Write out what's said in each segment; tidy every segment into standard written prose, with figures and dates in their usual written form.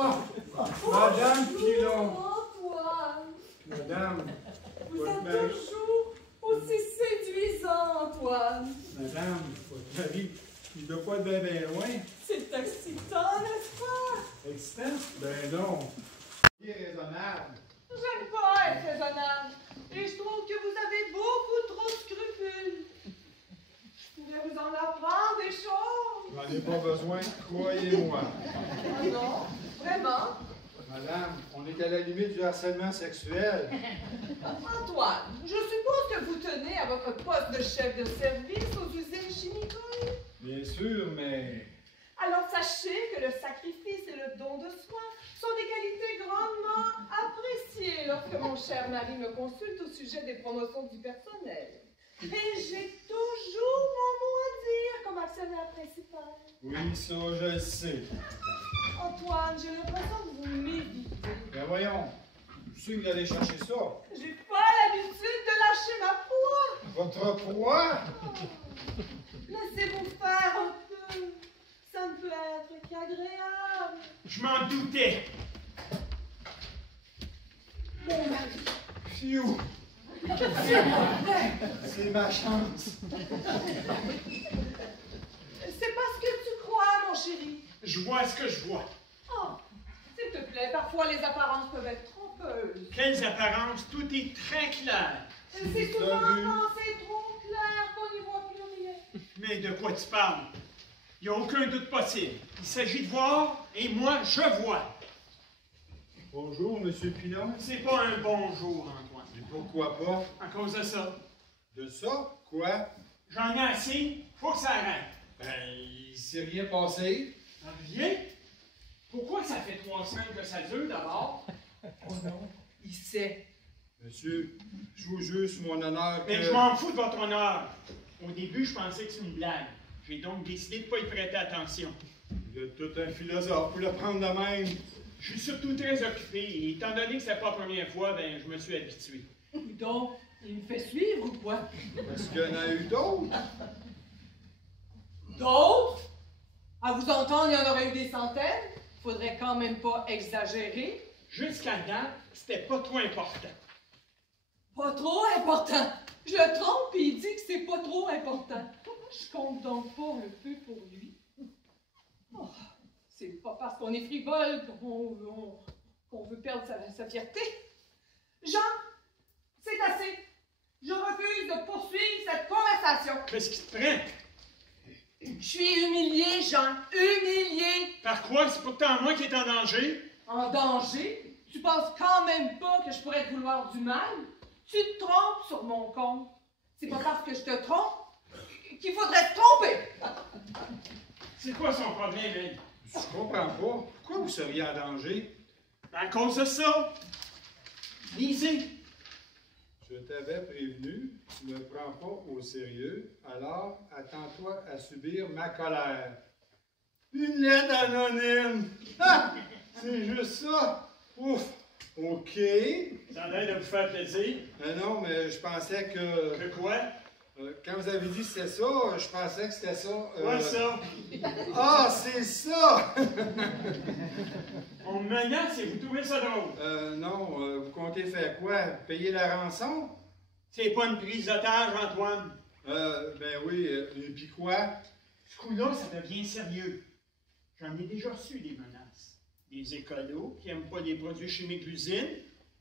Madame Pilon. Antoine. Madame. Vous êtes toujours aussi séduisant, Antoine. Madame, votre mari, il doit pas être bien loin. C'est excitant, n'est-ce pas? Excitant? Ben non. Il est raisonnable. J'aime pas être raisonnable. Et je trouve que vous avez beaucoup trop de scrupules. Je pourrais vous en apprendre des choses. J'en ai pas besoin, croyez-moi. Ah non? Vraiment? Madame, on est à la limite du harcèlement sexuel. Antoine, je suppose que vous tenez à votre poste de chef de service aux usines chimiques. Bien sûr, mais... Alors sachez que le sacrifice et le don de soi sont des qualités grandement appréciées lorsque mon cher mari me consulte au sujet des promotions du personnel. Et j'ai toujours mon mot à dire comme actionnaire principal. Oui, ça, je le sais. Antoine, j'ai l'impression que vous m'évitez. Ben voyons, je sais que vous allez chercher ça. J'ai pas l'habitude de lâcher ma proie. Votre proie? Laissez-vous faire un peu. Ça ne peut être qu'agréable. Je m'en doutais. Mon mari. Phew! C'est ma chance. C'est pas ce que tu crois, mon chéri. Je vois ce que je vois. Oh, s'il te plaît, parfois les apparences peuvent être trompeuses. Quelles apparences, tout est très clair. C'est souvent quand c'est trop clair qu'on n'y voit plus rien. Mais de quoi tu parles? Il n'y a aucun doute possible. Il s'agit de voir, et moi, je vois. Bonjour, Monsieur Pilon. C'est pas un bonjour, Antoine. Mais pourquoi pas? À cause de ça. De ça? Quoi? J'en ai assez, faut que ça arrête. Ben, il s'est rien passé. Rien? Pourquoi ça fait 3 semaines que ça dure d'abord? Oh non, il sait. Monsieur, je vous jure sur mon honneur que... Mais je m'en fous de votre honneur. Au début, je pensais que c'était une blague. J'ai donc décidé de ne pas y prêter attention. Vous êtes tout un philosophe pour le prendre de même. Je suis surtout très occupé, et étant donné que c'est pas la première fois, ben, je me suis habitué. Donc, il me fait suivre ou quoi? Est-ce qu'il y en a eu d'autres? D'autres? À vous entendre, il y en aurait eu des centaines. Faudrait quand même pas exagérer. Jusqu'à date, c'était pas trop important. Pas trop important. Je le trompe et il dit que c'est pas trop important. Je compte donc pas un peu pour lui. Oh, c'est pas parce qu'on est frivole qu'on veut perdre sa fierté. Jean, c'est assez. Je refuse de poursuivre cette conversation. Qu'est-ce qui te prend? Je suis humilié, Jean, humilié. Par quoi? C'est pourtant moi qui est en danger. En danger? Tu penses quand même pas que je pourrais te vouloir du mal? Tu te trompes sur mon compte. C'est pas parce que je te trompe qu'il faudrait te tromper. C'est quoi son problème, elle? Je comprends pas. Pourquoi vous seriez en danger? À cause de ça. Lisez. Je t'avais prévenu, tu ne me prends pas au sérieux, alors attends-toi à subir ma colère. Une lettre anonyme! Ah! C'est juste ça! Ouf! OK. Ça a l'air de vous faire plaisir. Non, mais je pensais que... Que quoi? Quand vous avez dit que c'était ça, je pensais que c'était ça. Quoi ça? Ah, c'est ça! On me menace et vous trouvez ça drôle. Non, vous comptez faire quoi? Payer la rançon? C'est pas une prise d'otage, Antoine. Ben oui, et puis quoi? Ce coup-là, ça devient sérieux. J'en ai déjà reçu des menaces. Des écolos qui n'aiment pas les produits chimiques de l'usine,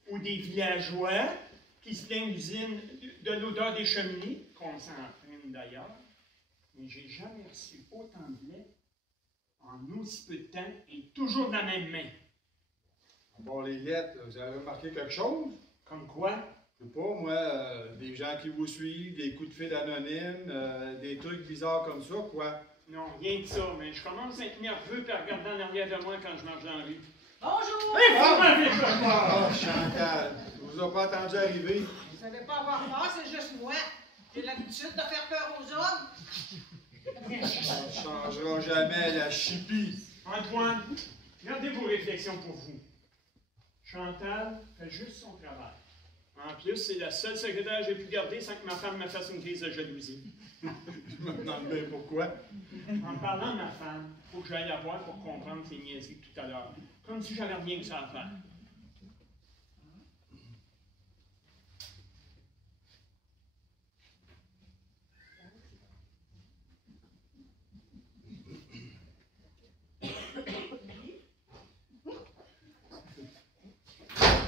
ou des villageois qui se plaignent de l'odeur des cheminées, qu'on s'en prenne d'ailleurs. Mais j'ai jamais reçu autant de lettres en aussi peu de temps et toujours de la même main. Bon, les lettres, vous avez remarqué quelque chose? Comme quoi? Je sais pas, moi, des gens qui vous suivent, des coups de fil anonymes, des trucs bizarres comme ça, quoi. Non, rien de ça, mais je commence à être nerveux et à regarder en arrière de moi quand je marche dans la rue. Bonjour! Hé, vous m'avez Ah, Chantal, je vous ai pas attendu arriver. Vous savez pas avoir peur, c'est juste moi. J'ai l'habitude de faire peur aux hommes. On ne changera jamais la chipie. Antoine, gardez vos réflexions pour vous. Chantal fait juste son travail. En plus, c'est la seule secrétaire que j'ai pu garder sans que ma femme me fasse une crise de jalousie. Je me demande bien pourquoi. En parlant de ma femme, il faut que j'aille la voir pour comprendre ses niaiseries tout à l'heure. Comme si j'avais rien que ça à faire.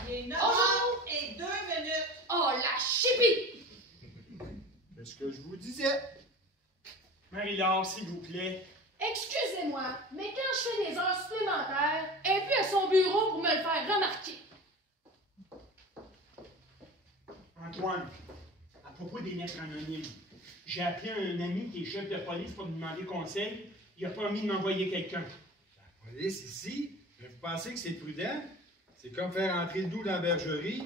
Il est 9h02. Oh, la chipie! Qu'est-ce que je vous disais? Marie-Laure, s'il vous plaît. Excusez-moi, mais quand je fais des heures supplémentaires, elle est plus à son bureau pour me le faire remarquer. Antoine, à propos des lettres anonymes, j'ai appelé un ami qui est chef de police pour lui demander conseil. Il a promis de m'envoyer quelqu'un. La police ici, vous pensez que c'est prudent? C'est comme faire entrer le doux dans la bergerie.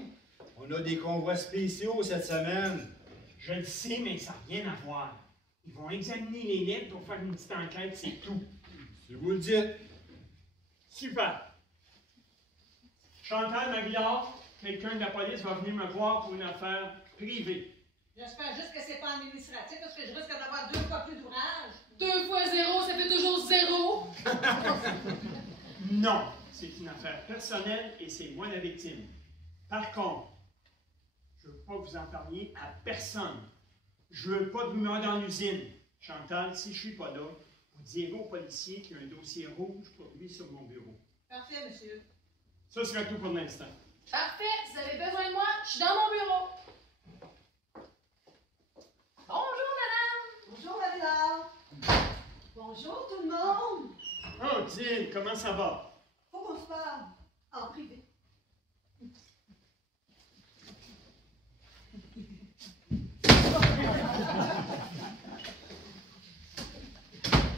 On a des convois spéciaux cette semaine. Je le sais, mais ça n'a rien à voir. Ils vont examiner les lettres pour faire une petite enquête, c'est tout. Si vous le dites. Super. Chantal, Marie-Laure, quelqu'un de la police va venir me voir pour une affaire privée. J'espère juste que c'est pas en administratif parce que je risque d'avoir 2 fois plus d'ouvrage. 2 fois 0, ça fait toujours 0. Non, c'est une affaire personnelle et c'est moi la victime. Par contre, je ne veux pas que vous en parliez à personne. Je ne veux pas de rumeurs dans l'usine. Chantal, si je ne suis pas là, vous direz au policier qu'il y a un dossier rouge pour lui sur mon bureau. Parfait, monsieur. Ça sera tout pour l'instant. Parfait, si vous avez besoin de moi, je suis dans mon bureau. Bonjour, madame. Bonjour, Marie-Laure. Bonjour, tout le monde. Oh, Dine, comment ça va? Faut qu'on se parle en privé.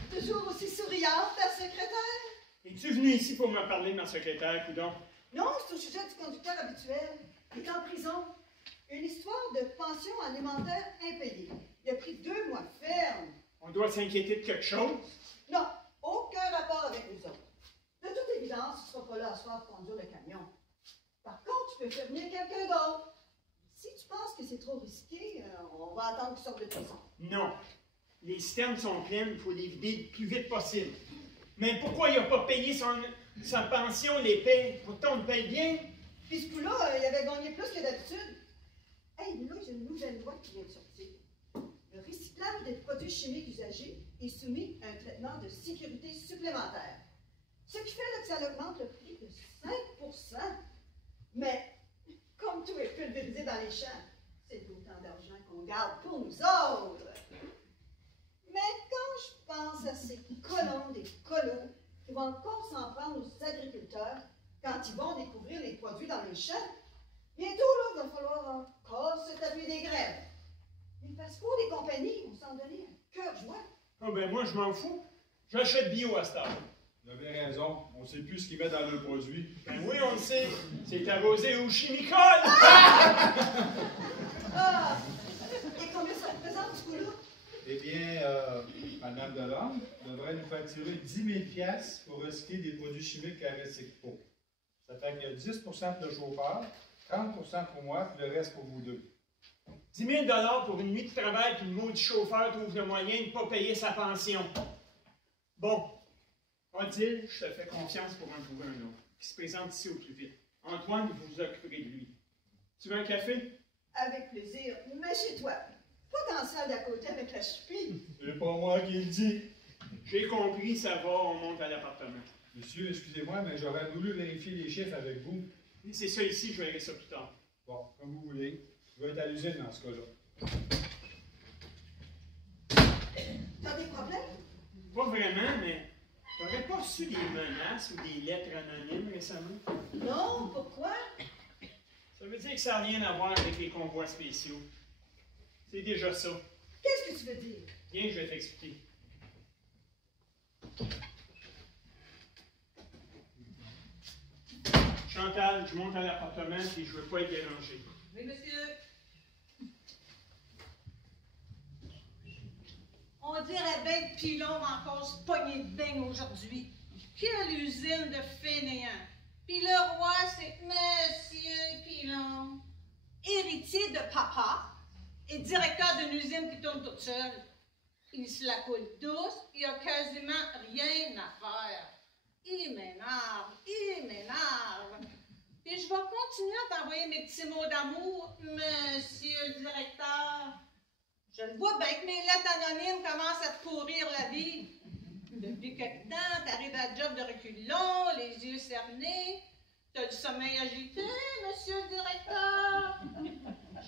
Toujours aussi souriante, la secrétaire? Es-tu venu ici pour me parler de ma secrétaire, coudon? Non, c'est au sujet du conducteur habituel. Il est en prison. Une histoire de pension alimentaire impayée. Il a pris 2 mois ferme. On doit s'inquiéter de quelque chose? Non, aucun rapport avec nous autres. De toute évidence, il ne sera pas là à soir pour conduire le camion. Par contre, tu peux faire venir quelqu'un d'autre. Si tu penses que c'est trop risqué, on va attendre qu'il sorte de prison. Non. Les citernes sont pleines, il faut les vider le plus vite possible. Mais pourquoi il n'a pas payé sa pension, les paye? Pourtant, on le paye bien. Puis ce coup-là, il avait gagné plus que d'habitude. Hey, là, j'ai une nouvelle loi qui vient de sortir. Le recyclage des produits chimiques usagés est soumis à un traitement de sécurité supplémentaire. Ce qui fait là, que ça augmente le prix de 5 %. Mais, comme tout est pulvérisé dans les champs, c'est d'autant d'argent qu'on garde pour nous autres. Mais quand je pense à ces colons des colos qui vont encore s'en prendre aux agriculteurs quand ils vont découvrir les produits dans les champs, bientôt, là, il va falloir encore se taper des grèves. Les fast-food des compagnies vont s'en donner un cœur joie. Ah ben moi, je m'en fous. J'achète bio à cette heure. Vous avez raison. On ne sait plus ce qu'ils mettent dans le produit. Ben oui, on le sait. C'est arrosé au chimicole. Ah! Et combien ça représente, ce coup-là? Eh bien, Mme Delorme devrait nous facturer 10 000 $ pour recycler des produits chimiques qu'elle recycle pas. Ça fait qu'il y a 10 % pour le chauffeur, 30 % pour moi, puis le reste pour vous deux. 10 000 $ pour une nuit de travail, puis le maudit chauffeur trouve le moyen de ne pas payer sa pension. Bon, Odile, je te fais confiance pour en trouver un autre, qui se présente ici au plus vite. Antoine, vous vous occuperez de lui. Tu veux un café? Avec plaisir, mais chez toi. Pas dans la salle d'à côté avec la chipie. C'est pas moi qui le dis. J'ai compris, ça va, on monte à l'appartement. Monsieur, excusez-moi, mais j'aurais voulu vérifier les chiffres avec vous. C'est ça ici, je verrai ça plus tard. Bon, comme vous voulez. Je vais être à l'usine dans ce cas-là. T'as des problèmes? Pas vraiment, mais t'aurais pas reçu des menaces ou des lettres anonymes récemment? Non, pourquoi? Ça veut dire que ça n'a rien à voir avec les convois spéciaux. C'est déjà ça. Qu'est-ce que tu veux dire? Viens, je vais t'expliquer. Chantal, je monte à l'appartement et je veux pas être dérangé. Oui, monsieur. On dirait bien que Pilon va encore se pogner de beigne aujourd'hui. Quelle usine de fainéants. Puis le roi, c'est Monsieur Pilon. Héritier de papa et directeur d'une usine qui tourne toute seule. Il se la coule douce, il a quasiment rien à faire. il m'énerve, il m'énerve. Et je vais continuer à t'envoyer mes petits mots d'amour, monsieur le directeur. Je le vois bien que mes lettres anonymes commencent à te courir la vie. Depuis quelque temps, t'arrives à la job de reculons, les yeux cernés. T'as le sommeil agité, monsieur le directeur.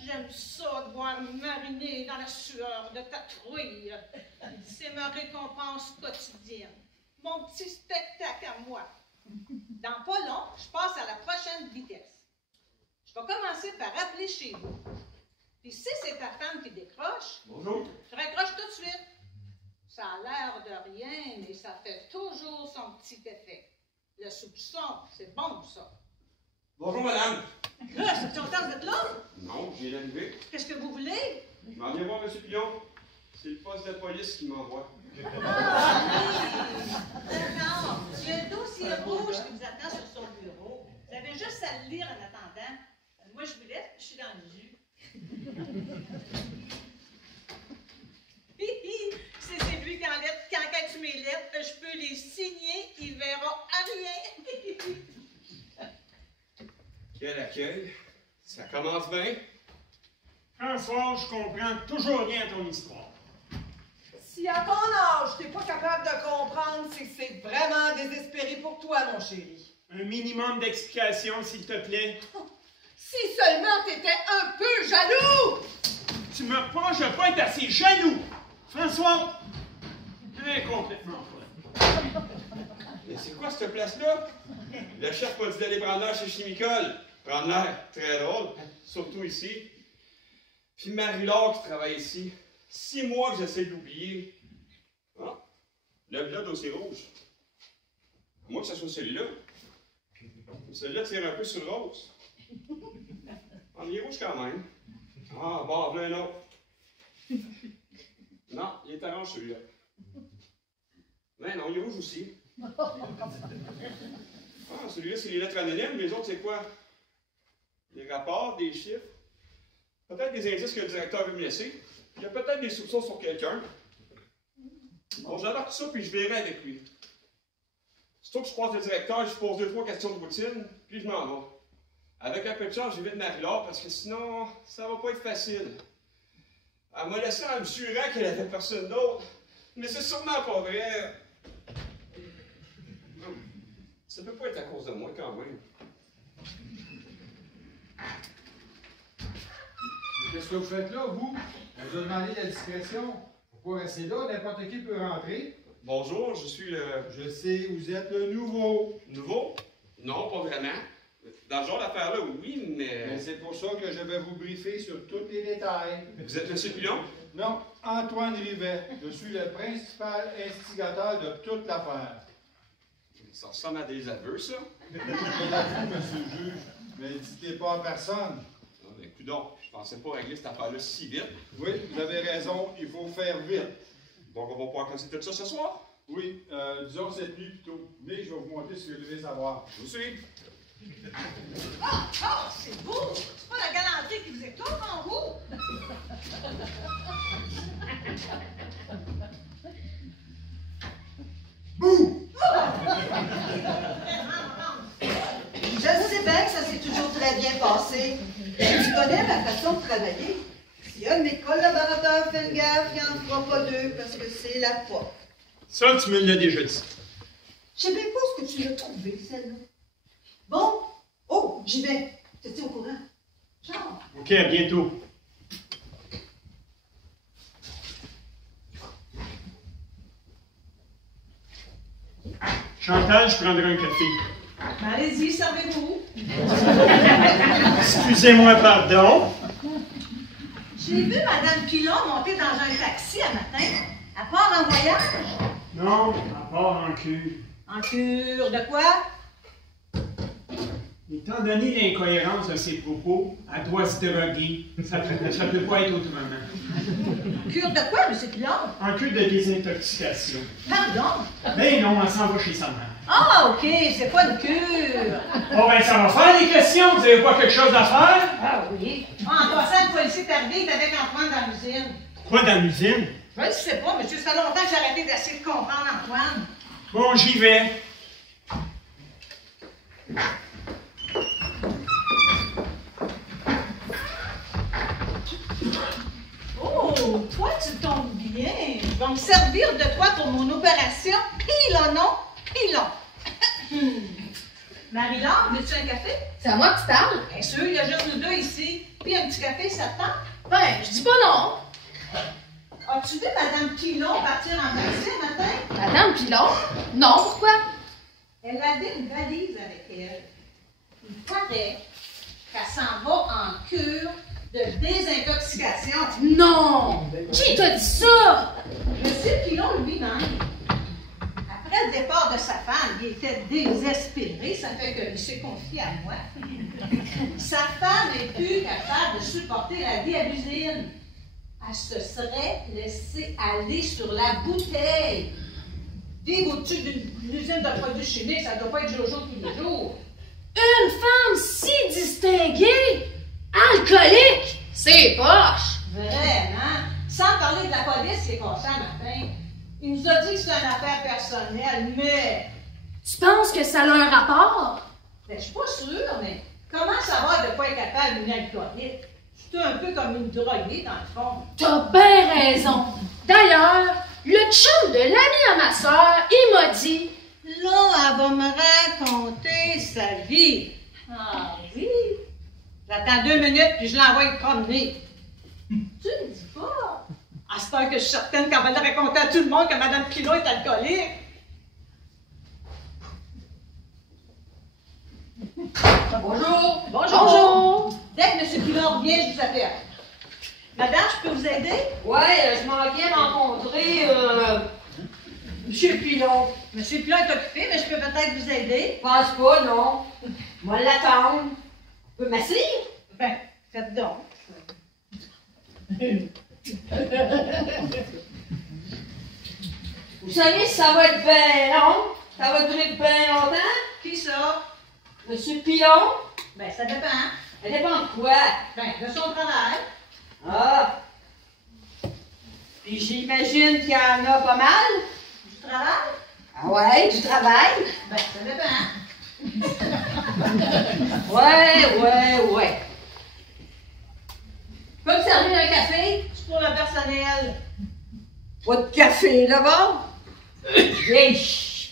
J'aime ça de voir mariner dans la sueur de ta trouille. C'est ma récompense quotidienne. Mon petit spectacle à moi. Dans pas long, je passe à la prochaine vitesse. Je vais commencer par appeler chez vous. Puis si c'est ta femme qui décroche, Bonjour. je raccroche tout de suite. Ça a l'air de rien, mais ça fait toujours son petit effet. Le soupçon, c'est bon, ça. Bonjour, madame. Ah, ça fait longtemps que vous êtes là? Non, je viens d'arriver. Qu'est-ce que vous voulez? Je m'en viens voir M. Pilon. C'est le poste de police qui m'envoie. Ah, oui! D'accord. Il y a un dossier rouge qui vous attend sur son bureau. Vous avez juste à le lire en attendant. Moi, je vous laisse, je suis dans le jus. C'est lui qui enquête sur mes lettres. Je peux les signer, il verra rien. Quel accueil. Ça commence bien. François, je comprends toujours rien ton histoire. Si à ton âge, t'es pas capable de comprendre, c'est que c'est vraiment désespéré pour toi, mon chéri. Un minimum d'explication, s'il te plaît. Si seulement t'étais un peu jaloux! Tu me penses, je vais pas être assez jaloux. François, complètement folle. Mais c'est quoi cette place-là? Le chef m'a dit d'aller prendre l'air chez Chimicole. Prendre l'air, très drôle. Surtout ici. Puis Marie-Laure qui travaille ici. 6 mois que j'essaie de l'oublier. Ah, le dossier rouge. À moins que ça soit celui-là. Celui-là tire un peu sur le rose. Ah, il est rouge quand même. Ah, bon, voilà un autre. Non, il est orange celui-là. Mais non, il est rouge aussi. Ah, celui-là, c'est les lettres anonymes. Les autres, c'est quoi? Des rapports, des chiffres. Peut-être des indices que le directeur veut me laisser. Il y a peut-être des soupçons sur quelqu'un. Bon, j'adore tout ça, puis je verrai avec lui. Surtout que je croise le directeur, je pose 2-3 questions de routine, puis je m'en vais. Avec un peu de chance, j'évite Marie-Laure, parce que sinon, ça va pas être facile. Elle m'a laissé en me jurant qu'elle avait personne d'autre. Mais c'est sûrement pas vrai. Ça peut pas être à cause de moi, quand même. Qu'est-ce que vous faites là, vous? On vous a demandé de la discrétion. Faut pas rester là, n'importe qui peut rentrer. Bonjour, je suis le... Je sais, vous êtes le nouveau. Nouveau? Non, pas vraiment. Dans ce genre d'affaire-là, oui, Mais mais... c'est pour ça que je vais vous briefer sur tous les détails. Vous êtes M. Pilon? Non, Antoine Rivet. Je suis le principal instigateur de toute l'affaire. Ça ressemble à des aveux, ça. Je l'avoue, monsieur le juge, mais dites pas à personne. Non, mais coudonc, je pensais pas régler cette affaire-là si vite. Oui, vous avez raison, il faut faire vite. Donc, on va pouvoir commencer tout ça ce soir? Oui, disons cette nuit plutôt. Mais je vais vous montrer ce que vous devez savoir. Je vous suis. Ah, c'est beau! C'est pas la galanterie qui vous étouffe en vous! Je sais bien que ça s'est toujours très bien passé. Mais tu connais ma façon de travailler. Si un de mes collaborateurs fait une gaffe, il n'en fera pas deux parce que c'est la porte. Ça, tu me l'as déjà dit. Je sais bien pas ce que tu l'as trouvé, celle-là. Bon. Oh, j'y vais. T'étais au courant? Ciao. OK, à bientôt. Chantal, je prendrai un café. Allez-y, servez-vous. Excusez-moi, pardon. J'ai vu Mme Pilon monter dans un taxi un matin. Elle part en voyage. Non, à part en cure. En cure de quoi? Étant donné l'incohérence de ses propos, elle doit se droguer. Ça peut pas être autrement. Cure de quoi, M. Pilon? En cure de désintoxication. Pardon? Ben non, elle s'en va chez sa mère. Ah, OK, c'est pas une cure. Bon, ben ça va faire les questions. Vous avez pas quelque chose à faire? Ah oui. Ah, en passant, le policier est arrivé, il est avec Antoine dans l'usine. Quoi dans l'usine? Je ne sais pas, monsieur, ça fait longtemps que j'ai arrêté d'essayer de comprendre Antoine. Bon, j'y vais. Oh, toi, tu tombes bien. Je vais me servir de toi pour mon opération pilonnon pilon. Marie-Laure, veux-tu un café? C'est à moi que tu parles? Bien sûr, il y a juste nous deux ici. Puis un petit café, ça te tente? Ben, je dis pas non. As-tu vu Mme Pilon partir en taxi ce matin? Madame Pilon? Non, pourquoi? Elle avait une valise avec elle. Il paraît qu'elle s'en va en cure de désintoxication. Non! Qui t'a dit ça? Monsieur Pilon lui-même. Après le départ de sa femme, il était désespéré, ça fait qu'il s'est confié à moi. Sa femme n'est plus capable de supporter la vie à l'usine. Elle se serait laissée aller sur la bouteille. Vivre au-dessus d'une usine de produits chimiques, ça ne doit pas être Jojo tous les jours. Une femme si distinguée, alcoolique, c'est poche. Vraiment. Sans parler de la police qui est passée un matin. Il nous a dit que c'est une affaire personnelle, mais... Tu penses que ça a un rapport? Ben, je suis pas sûre, mais comment savoir de quoi est capable une alcoolique? C'est un peu comme une droguée, dans le fond. T'as bien raison. D'ailleurs, le chum de l'ami à ma soeur, il m'a dit... Là, elle va me raconter sa vie. Ah oui? J'attends 2 minutes, puis je l'envoie te promener. Tu ne dis pas? À ce temps que je suis certaine qu'elle va le raconter à tout le monde que Mme Pilon est alcoolique. Bonjour. Bonjour. Dès que M. Pilon revient, je vous appelle. Madame, je peux vous aider? Ouais, je m'en viens rencontrer Monsieur Pilon. M. Pilon est occupé, mais je peux peut-être vous aider. Je pense pas, non. Moi l'attendre. On peut m'asseoir? Ben, faites donc. Vous savez si ça va être bien long? Ça va durer bien longtemps? Qui ça? Monsieur Pilon? Ben, ça dépend. Ça dépend de quoi? Ben, de son travail. Ah! Puis j'imagine qu'il y en a pas mal? Du travail? Ah ouais, du travail? Ben, ça dépend. Ouais. Je peux me servir un café? C'est pour le personnel. Pas de café là-bas?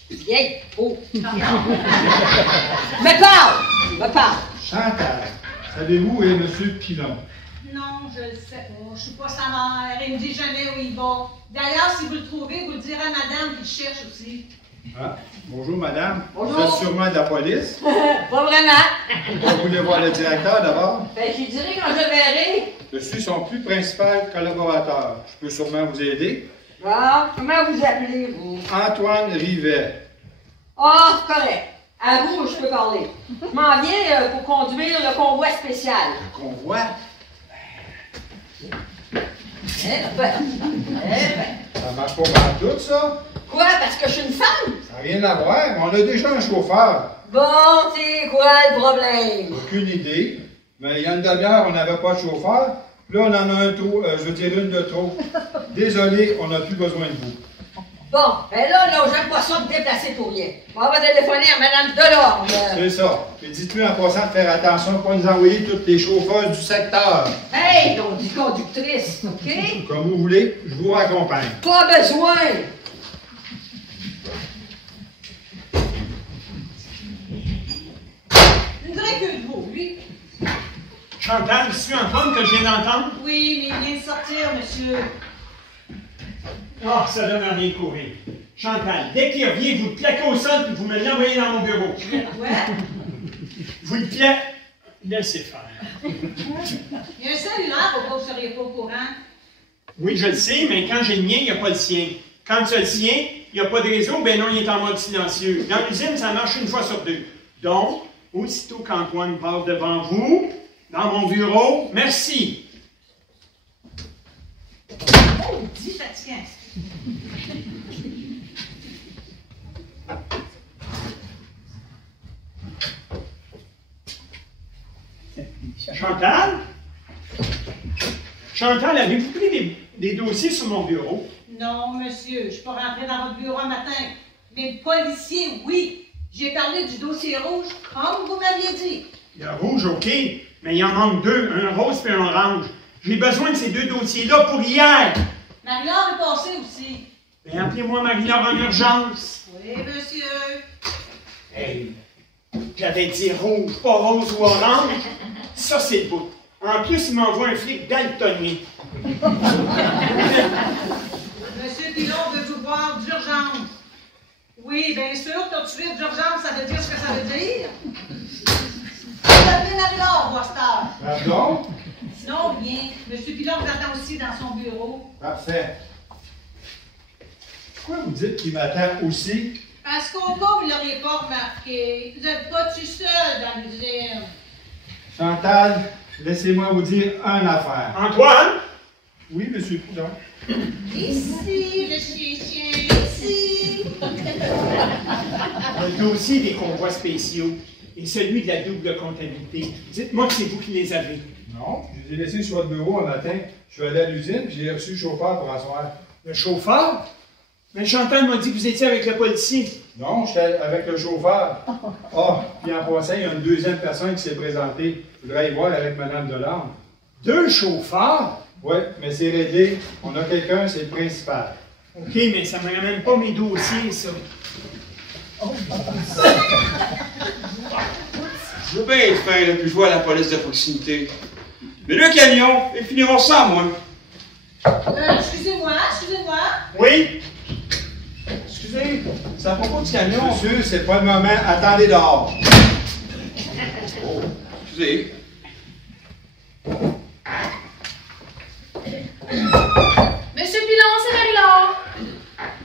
Vieille. Oh. Me parle. Chantal, savez-vous où est M. Pilon? Non, je le sais pas. Je suis pas sa mère. Il me dit jamais où il va. D'ailleurs, si vous le trouvez, vous le direz à madame qui le cherche aussi. Ah, bonjour, madame. Bonjour. Vous êtes sûrement de la police. Pas vraiment. Vous voulez voir le directeur d'abord? Ben, je lui dirai quand je le verrai. Je suis son plus principal collaborateur. Je peux sûrement vous aider. Ah, comment vous appelez, vous? Antoine Rivet. Ah, c'est correct. À vous, je peux parler. Je m'en viens pour conduire le convoi spécial. Un convoi? Ça marche pas mal tout, ça. Quoi, parce que je suis une femme? Ça n'a rien à voir, mais on a déjà un chauffeur. Bon, c'est quoi le problème? Aucune idée. Mais il y a une demi-heure, on n'avait pas de chauffeur. Là, on en a un trop, je veux dire une de trop. Désolé, on n'a plus besoin de vous. Bon, ben là, j'aime pas ça me déplacer pour rien. On va téléphoner à Mme Delorme. C'est ça. Et dites-lui en passant de faire attention de ne pas nous envoyer toutes les chauffeurs du secteur. Hey, on dit conductrice, OK? Comme vous voulez, je vous raccompagne. Pas besoin. Une vraie queue de veau, lui. Chantal, c'est Antoine que je viens d'entendre? Oui, mais il vient de sortir, monsieur. Ah, ça donne envie de courir. Chantal, dès qu'il revient, vous le plaquez au sol et vous me l'envoyez dans mon bureau. Ouais. Vous le plaquez, laissez faire. Il y a un cellulaire pour pas que vous ne seriez pas au courant. Oui, je le sais, mais quand j'ai le mien, il n'y a pas le sien. Quand tu as le sien, il n'y a pas de réseau, ben non, il est en mode silencieux. Dans l'usine, ça marche une fois sur 2. Donc, aussitôt qu'Antoine passe devant vous, dans mon bureau, merci. Oh, dis fatigant. Chantal? Chantal, avez-vous pris des dossiers sur mon bureau? Non, monsieur, je ne suis pas rentrée dans votre bureau un matin. Mais le policier, oui. J'ai parlé du dossier rouge, comme vous m'aviez dit. Le rouge, OK, mais il en manque deux, un rose et un orange. J'ai besoin de ces deux dossiers-là pour hier. Marie-Laure est passée aussi. Ben, appelez-moi Marie-Laure en urgence. Oui, monsieur. Hey, j'avais dit rouge, pas rose ou orange. Ça, c'est le bout. En plus, il m'envoie un flic daltonien. Monsieur Pilon veut vous voir d'urgence. Oui, bien sûr, tout de suite, d'urgence, ça veut dire ce que ça veut dire. Vous appelez Marie-Laure, Boisteur. Pardon? Sinon, rien. Monsieur Pilon vous attend aussi dans son bureau. Parfait. Pourquoi vous dites qu'il m'attend aussi? Parce qu'au cas où vous ne l'auriez pas remarqué, vous n'êtes pas tout seul dans l'usine. Chantal, laissez-moi vous dire une affaire. Antoine? Oui, monsieur Pilon. Ici, le chien, ici. Le dossier des convois spéciaux et celui de la double comptabilité. Dites-moi que c'est vous qui les avez. Non, je les ai laissés sur votre bureau un matin. Je suis allé à l'usine et j'ai reçu le chauffeur pour asseoir. Le chauffeur? Mais Chantal m'a dit que vous étiez avec le policier. Non, j'étais avec le chauffeur. Ah, puis en passant, il y a une deuxième personne qui s'est présentée. Je voudrais y voir avec Mme Delorme. Deux chauffeurs? Oui, mais c'est réglé. On a quelqu'un, c'est le principal. OK, mais ça ne me ramène pas mes dossiers, ça. Je veux bien être fin, là, puis jouer à la police de proximité. Mais le camion, ils finiront sans moi. Excusez-moi. Oui? Excusez, c'est à propos du camion. Monsieur, c'est pas le moment. Attendez dehors. Oh, excusez. Monsieur Pilon, c'est Marie-Laure.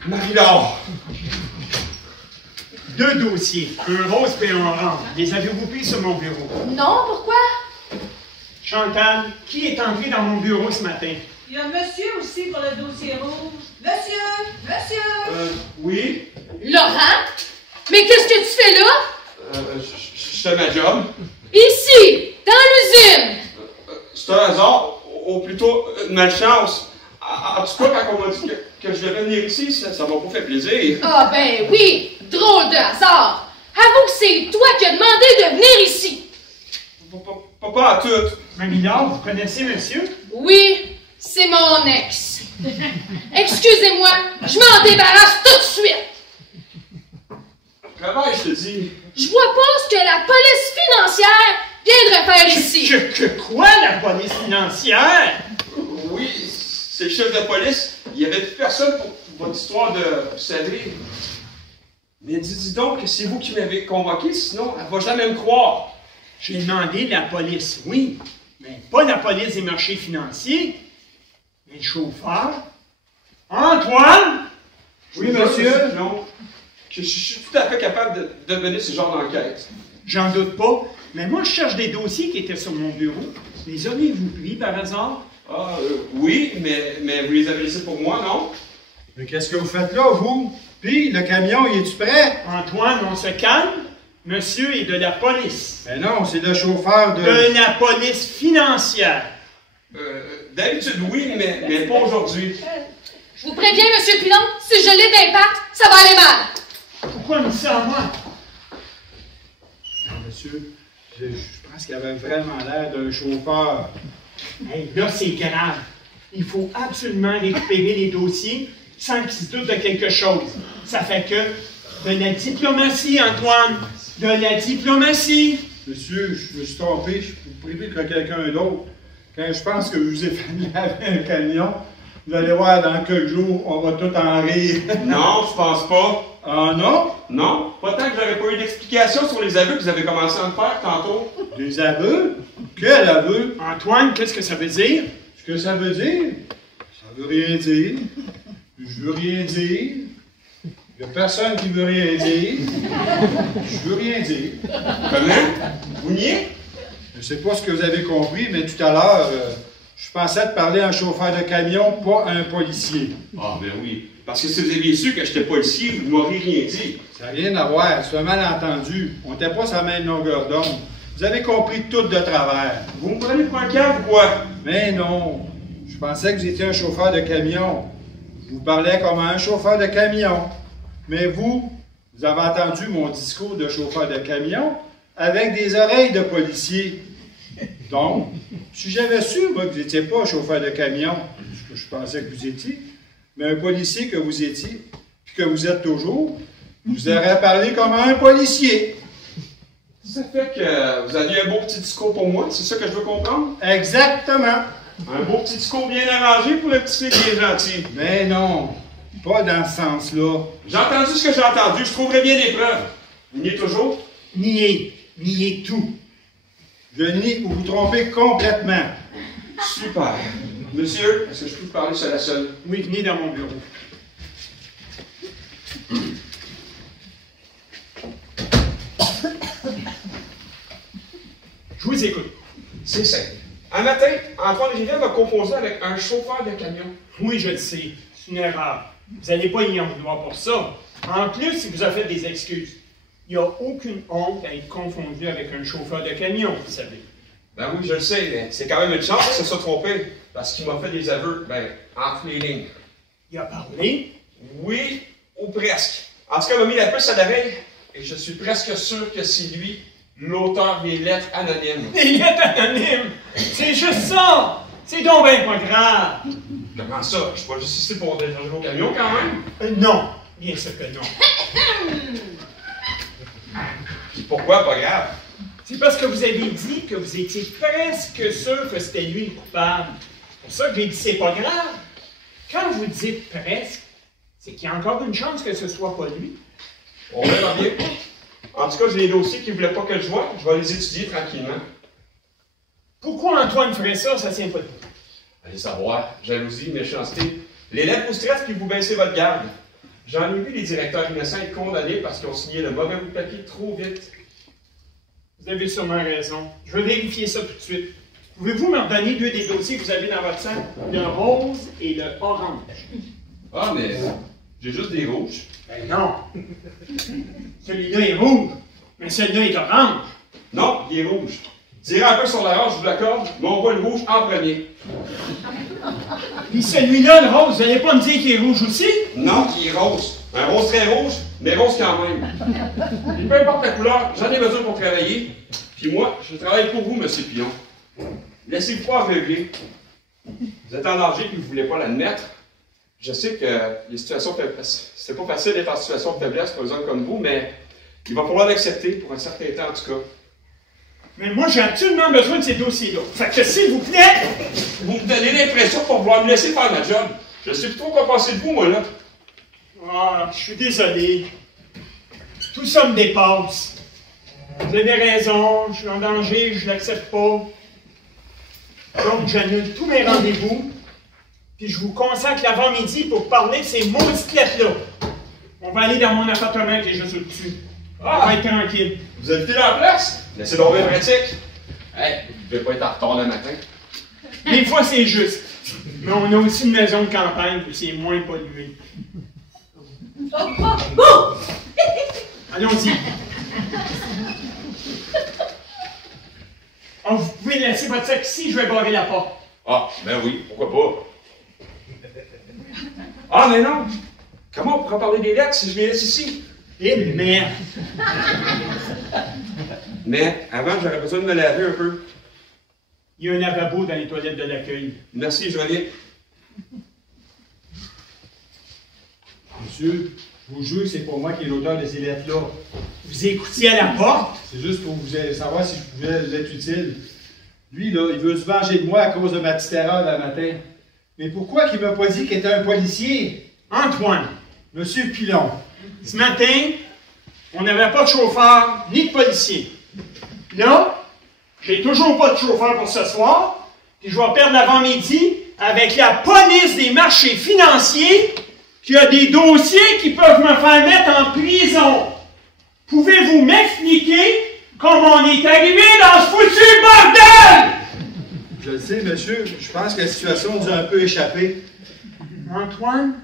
Marie-Laure. Deux dossiers, un rose et un orange. Les avez-vous pris sur mon bureau? Non, pourquoi? Chantal, qui est entré dans mon bureau ce matin? Il y a monsieur aussi pour le dossier rouge. Monsieur. Oui? Laurent? Mais qu'est-ce que tu fais là? Je fais ma job. Ici, dans l'usine. C'est un hasard, ou plutôt une malchance. En tout cas, quand on m'a dit que je devais venir ici, ça m'a pas fait plaisir. Ah ben oui, drôle de hasard. Avoue que c'est toi qui as demandé de venir ici. Pas à tout. Marie-Laure, vous connaissez monsieur? Oui, c'est mon ex. Excusez-moi, je m'en débarrasse tout de suite. Travail, je te dis. Je vois pas ce que la police financière viendrait faire ici. Que quoi, la police financière? Oui, c'est le chef de police. Il y avait plus personne pour votre histoire de... Vous savez... Mais dis donc que c'est vous qui m'avez convoqué, sinon elle va jamais me croire. J'ai demandé la police, oui, mais pas la police des marchés financiers. Mais le chauffeur? Antoine? Oui, monsieur. Non. Je suis tout à fait capable de mener ce genre d'enquête. J'en doute pas, mais moi je cherche des dossiers qui étaient sur mon bureau. Les auriez-vous pris par hasard? Ah, oui, mais vous les avez laissés pour moi, non? Mais qu'est-ce que vous faites là, vous? Puis, le camion, il est-tu prêt? Antoine, on se calme. Monsieur est de la police. Mais non, c'est le chauffeur de... De la police financière. D'habitude, oui, mais pas aujourd'hui. Je vous préviens, Monsieur Pilon, si je l'ai d'impact, ça va aller mal. Pourquoi me ça à moi? Monsieur, je pense qu'il avait vraiment l'air d'un chauffeur. Hey, là, c'est grave. Il faut absolument récupérer les dossiers sans qu'ils se doutent de quelque chose. Ça fait que de la diplomatie, Antoine. De la diplomatie. Monsieur, je me suis trompé, je vous prie que quelqu'un d'autre. Quand je pense que je vous ai fait laver un camion, vous allez voir dans quelques jours, on va tout en rire. Non, je pense pas. Ah non? Non, pas tant que j'aurais pas eu d'explication sur les aveux que vous avez commencé à me faire tantôt. Des aveux? Quel aveu? Antoine, qu'est-ce que ça veut dire? Ce que ça veut dire? Ça veut rien dire. Je veux rien dire. Il n'y a personne qui veut rien dire. Je veux rien dire. Comment? Vous niez? Je ne sais pas ce que vous avez compris, mais tout à l'heure, je pensais te parler à un chauffeur de camion, pas à un policier. Ah, ben oui. Parce que si vous aviez su que j'étais policier, vous m'auriez rien dit. Ça n'a rien à voir, c'est un malentendu. On n'était pas sur la même longueur d'onde. Vous avez compris tout de travers. Vous me prenez pour un cave ou quoi? Mais non, je pensais que vous étiez un chauffeur de camion. Je vous parlais comme un chauffeur de camion. Mais vous, Vous avez entendu mon discours de chauffeur de camion avec des oreilles de policier. Donc, si j'avais su, moi, que vous n'étiez pas chauffeur de camion, ce que je pensais que vous étiez, mais un policier que vous étiez, puis que vous êtes toujours, vous aurez parlé comme un policier. Ça fait que vous aviez un beau petit discours pour moi, c'est ça que je veux comprendre? Exactement. Un beau petit discours bien arrangé pour le petit fille qui est gentil. Mais non, pas dans ce sens-là. J'ai entendu ce que j'ai entendu, je trouverai bien des preuves. Vous niez toujours? Niez tout. Je nie ou vous trompez complètement. Super. Monsieur, est-ce que je peux vous parler seul à seul? Oui, venez dans mon bureau. Je vous écoute. C'est simple. Un matin, Antoine Rivière m'a composé avec un chauffeur de camion. Oui, je le sais. C'est une erreur. Vous n'allez pas y en vouloir pour ça. En plus, il vous a fait des excuses. Il n'y a aucune honte à être confondu avec un chauffeur de camion, vous savez. Ben oui, je le sais, mais c'est quand même une chance qu'il se soit trompé. Parce qu'il m'a fait des aveux, entre les lignes. Il a parlé? Oui, ou presque. En tout cas, il m'a mis la puce à l'oreille, et je suis presque sûr que c'est lui, l'auteur des lettres anonymes. Des lettres anonymes! C'est juste ça! C'est donc bien pas grave! Comment ça? Je suis pas juste ici pour déranger vos camions, quand même? Non, bien sûr que non. Puis pourquoi pas grave? C'est parce que vous avez dit que vous étiez presque sûr que c'était lui le coupable. C'est pour ça que j'ai dit c'est pas grave. Quand vous dites presque, c'est qu'il y a encore une chance que ce soit pas lui. On verra bien. En tout cas, j'ai des dossiers qui ne voulaient pas que je vois. Je vais les étudier tranquillement. Pourquoi Antoine ferait ça, ça tient pas de vous. Allez savoir, jalousie, méchanceté. Les lettres vous stressent puis vous baissez votre garde. J'en ai vu des directeurs innocents être condamnés parce qu'ils ont signé le mauvais bout de papier trop vite. Vous avez sûrement raison. Je vais vérifier ça tout de suite. Pouvez-vous me redonner 2 des dossiers que vous avez dans votre sac? Le rose et le orange. Ah, mais j'ai juste des rouges. Ben non. Celui-là est rouge, mais celui-là est orange. Non, il est rouge. Tirez un peu sur la roche, je vous l'accorde, mais on voit le rouge en premier. Puis celui-là, le rose, vous n'allez pas me dire qu'il est rouge aussi? Non, il est rose. Un rose très rouge, mais rose quand même. Et peu importe la couleur, j'en ai besoin pour travailler. Puis moi, je travaille pour vous, Monsieur Pillon. Laissez-vous pas aveugler. Vous êtes en danger et vous ne voulez pas l'admettre. Je sais que les situations, c'est pas facile d'être en situation de faiblesse pour les hommes comme vous, mais il va falloir l'accepter pour un certain temps en tout cas. Mais moi, j'ai absolument besoin de ces dossiers-là. Fait que s'il vous plaît... Vous me donnez l'impression pour vouloir me laisser faire ma job. Je sais plus trop quoi penser de vous, moi, là. Ah, je suis désolé. Tout ça me dépasse. Vous avez raison, je suis en danger, je l'accepte pas. Donc, j'annule tous mes rendez-vous, puis je vous consacre l'avant-midi pour parler de ces maudites lettres-là. On va aller dans mon appartement qui est juste au-dessus. On va être tranquille. Vous habitez dans la place? Laissez donc bien pratique. Hey, vous ne devez pas être en retard le matin. Des fois, c'est juste. Mais on a aussi une maison de campagne où c'est moins pollué. Allons-y. Oh, vous pouvez laisser votre sac ici, je vais barrer la porte. Ah, ben oui, pourquoi pas. Ah, mais non! Comment on pourra parler des lettres si je les laisse ici? Eh merde! Mais avant, j'aurais besoin de me laver un peu. Il y a un lavabo dans les toilettes de l'accueil. Merci, je reviens. Monsieur, je vous jure que c'est pas moi qui est l'auteur de ces lettres-là. Vous écoutiez à la porte? C'est juste pour vous savoir si je pouvais vous être utile. Lui, là, il veut se venger de moi à cause de ma petite erreur le matin. Mais pourquoi qu'il m'a pas dit qu'il était un policier? Antoine, Monsieur Pilon. ce matin, on n'avait pas de chauffeur ni de policier. Là, j'ai toujours pas de chauffeur pour ce soir, puis je vais perdre l'avant-midi avec la police des marchés financiers qui a des dossiers qui peuvent me faire mettre en prison. Pouvez-vous m'expliquer comment on est arrivé dans ce foutu bordel? Je le sais, monsieur. Je pense que la situation nous a un peu échappé. Antoine,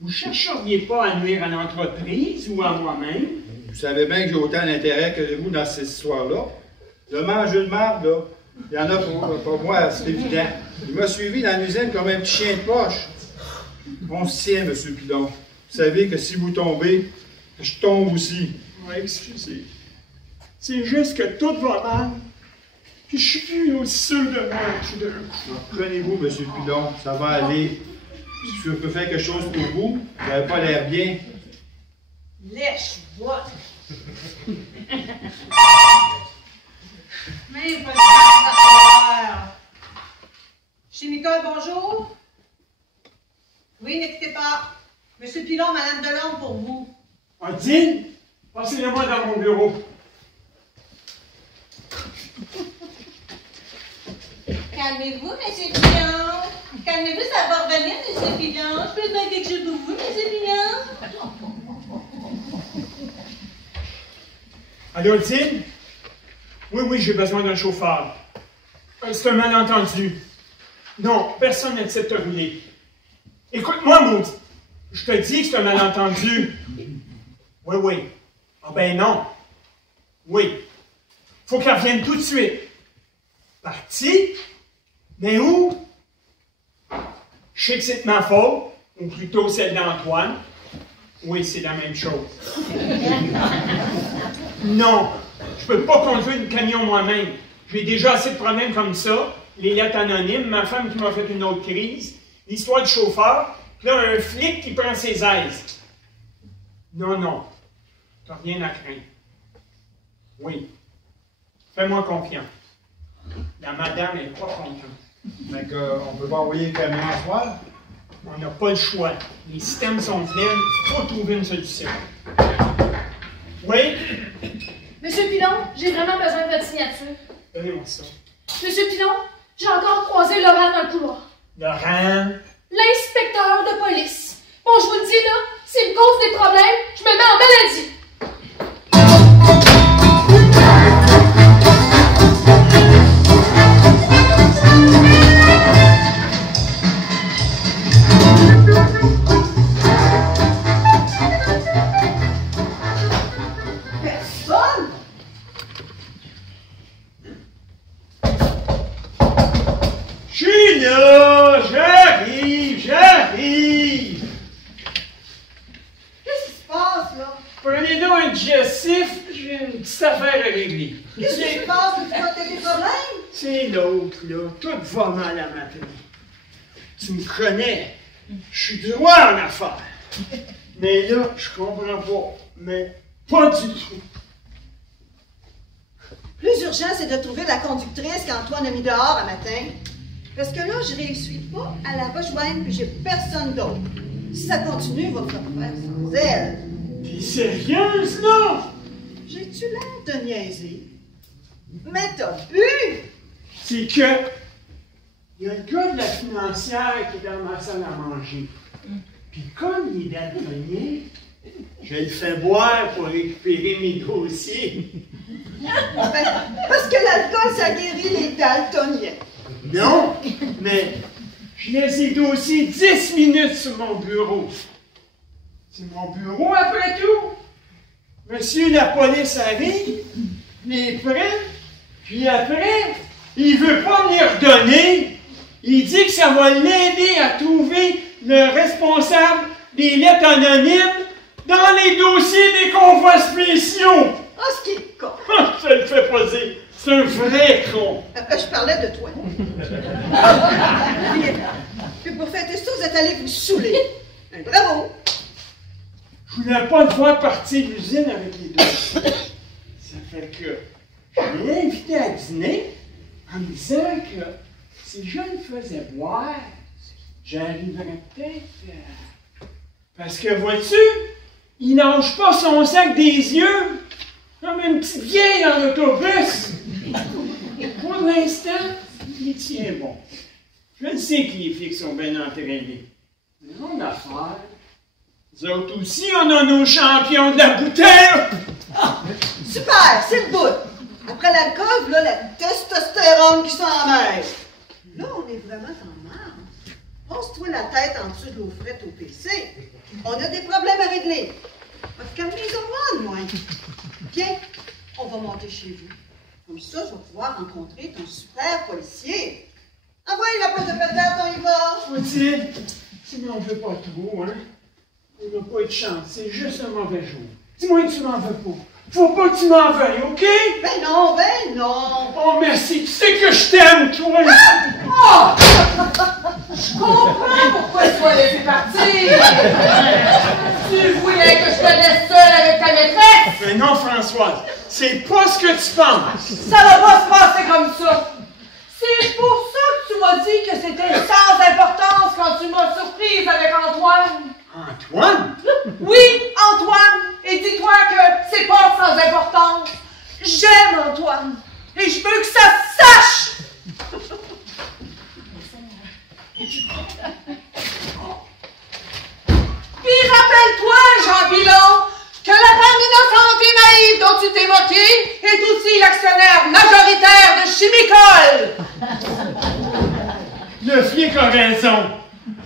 vous chercheriez pas à nuire à l'entreprise ou à moi-même? Vous savez bien que j'ai autant d'intérêt que vous dans cette histoire-là. Le manger de marde, là, il y en a pour moi, c'est évident. Il m'a suivi dans l'usine comme un petit chien de poche. On se tient, monsieur Pilon. Vous savez que si vous tombez, Je tombe aussi. Ouais, excusez. C'est juste que tout va mal. Puis je suis plus aussi sûr de moi tout d'un coup. Prenez-vous, M. Pilon, ça va aller. Si je peux faire quelque chose pour vous, vous n'avez pas l'air bien. Lèche-moi. Même pas de faire. Chez Nicole, bonjour. Oui, n'écoutez pas. Monsieur Pilon, Madame Delorme pour vous. Odile, passez-le-moi dans mon bureau. Calmez-vous, Monsieur Pilon. Calmez-vous, ça va revenir, Monsieur Pilon. Je peux faire quelque chose pour vous, Monsieur Pilon? Allô, Odile? Oui, j'ai besoin d'un chauffeur. C'est un malentendu. Non, personne n'accepte de rouler. Écoute-moi, maudit. Je te dis que c'est un malentendu. Oui. Ah ben non. Oui. Faut qu'elle revienne tout de suite. Parti? Mais où? Je sais que c'est de ma faute, ou plutôt celle d'Antoine. Oui, c'est la même chose. Non, je peux pas conduire le camion moi-même. J'ai déjà assez de problèmes comme ça. Les lettres anonymes, ma femme qui m'a fait une autre crise, l'histoire du chauffeur, puis là, un flic qui prend ses aises. Non, t'as rien à craindre. Oui, fais-moi confiance. La madame est pas contente. Donc, on peut pas envoyer le camion à soir? On n'a pas le choix. Les systèmes sont pleins, il faut trouver une solution. Oui? Monsieur Pilon, j'ai vraiment besoin de votre signature. Donnez-moi ça. Monsieur Pilon, j'ai encore croisé Laurent dans le couloir. Laurent? L'inspecteur de police. Bon, je vous le dis là, s'il me cause des problèmes, je me mets en maladie. Personne? Je suis là! J'arrive! Qu'est-ce qui se passe, là? Prenez donc un digestif, j'ai une petite affaire à régler. Qu'est-ce qui se passe? Tu vas te des problèmes? C'est l'autre, là. Tout va mal à matin. Tu me connais. Je suis droit en affaires. Mais là, je comprends pas. Mais pas du tout. Plus urgent, c'est de trouver la conductrice qu'Antoine a mis dehors un matin. Parce que là, je réussis pas à la rejoindre, puis j'ai personne d'autre. Si ça continue, il va falloir faire sans elle. T'es sérieuse, là? J'ai-tu l'air de niaiser? Mais t'as bu! C'est que. Il y a le gars de la financière qui est dans ma salle à manger. Puis comme il est daltonien, je le fais boire pour récupérer mes dossiers. Parce que l'alcool, ça guérit les daltoniens. Non, mais je laisse les dossiers 10 minutes sur mon bureau. C'est mon bureau après tout. Monsieur la police arrive, les prend, puis après, il veut pas me les redonner. Il dit que ça va l'aider à trouver le responsable des lettres anonymes dans les dossiers des convois spéciaux. Ah, ce qui est con. Je te le fais pas dire. C'est un vrai con. Je parlais de toi. Puis pour fêter ça, vous êtes allé vous saouler. Bravo. Je voulais pas te voir partir de l'usine avec les dossiers. Ça fait que je l'ai invité à dîner en me disant que si je le faisais boire, j'arriverais peut-être à... Parce que, vois-tu, il nage pas son sac des yeux comme une petite vieille dans l'autobus. Pour l'instant, il tient bon. Je le sais que les flics sont bien entraînés. Mais mon affaire, nous autres aussi, on a nos champions de la bouteille! Super, c'est le bout. Après l'alcool, là, la testostérone qui s'en mêle. Là, on est vraiment en marge. Pose-toi la tête en dessous de l'eau frette au PC. On a des problèmes à régler. Va te calmer les hormones, moi. Viens, on va monter chez vous. Comme ça, je vais pouvoir rencontrer ton super policier. Envoyez la poste de patate, on y va. Mathilde, tu m'en veux pas trop, hein? On n'a pas eu de chance, c'est juste un mauvais jour. Dis-moi que tu m'en veux pas. Faut pas que tu m'en veuilles, OK? Ben non, ben non. Oh, merci. Tu sais que je t'aime, toi. Oh! Je comprends pourquoi tu vas laisser partir. Tu voulais que je te laisse seule avec ta maîtresse? Mais non, Françoise, c'est pas ce que tu penses. Ça va pas se passer comme ça. C'est pour ça que tu m'as dit que c'était sans importance quand tu m'as surprise avec Antoine. Antoine? Oui, Antoine. Et dis-toi que c'est pas sans importance. J'aime Antoine. Et je veux que ça se sache. Puis rappelle-toi, Jean Pilon, que la femme innocente et naïve dont tu t'es moqué est aussi l'actionnaire majoritaire de Chimicole. Le flic a raison.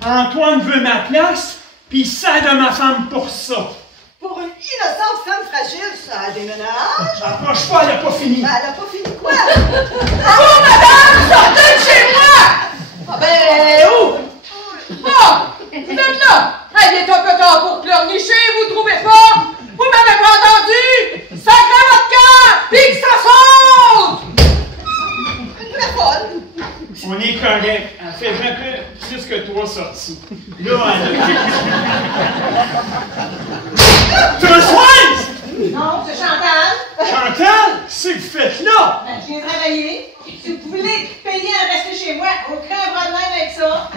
Antoine veut ma place, puis ça de ma femme pour ça. Pour une innocente femme fragile, ça a des ménages. Approche pas, elle a pas fini. Ben, elle a pas fini quoi? Oh, madame, sortez de chez moi! Ah ben, où? Ah, vous êtes là! Il est un peu tard pour pleurnicher, vous trouvez pas? Vous m'avez pas entendu? Sacrez votre camp, puis que ça saute! Une vraie folle. On est correct. Elle fait jamais plus que 3 sorties. Là, Françoise! Non, c'est Chantal. Chantal, c'est que vous faites là? Ben, je viens travailler. Si vous voulez payer à rester chez moi, aucun problème avec ça.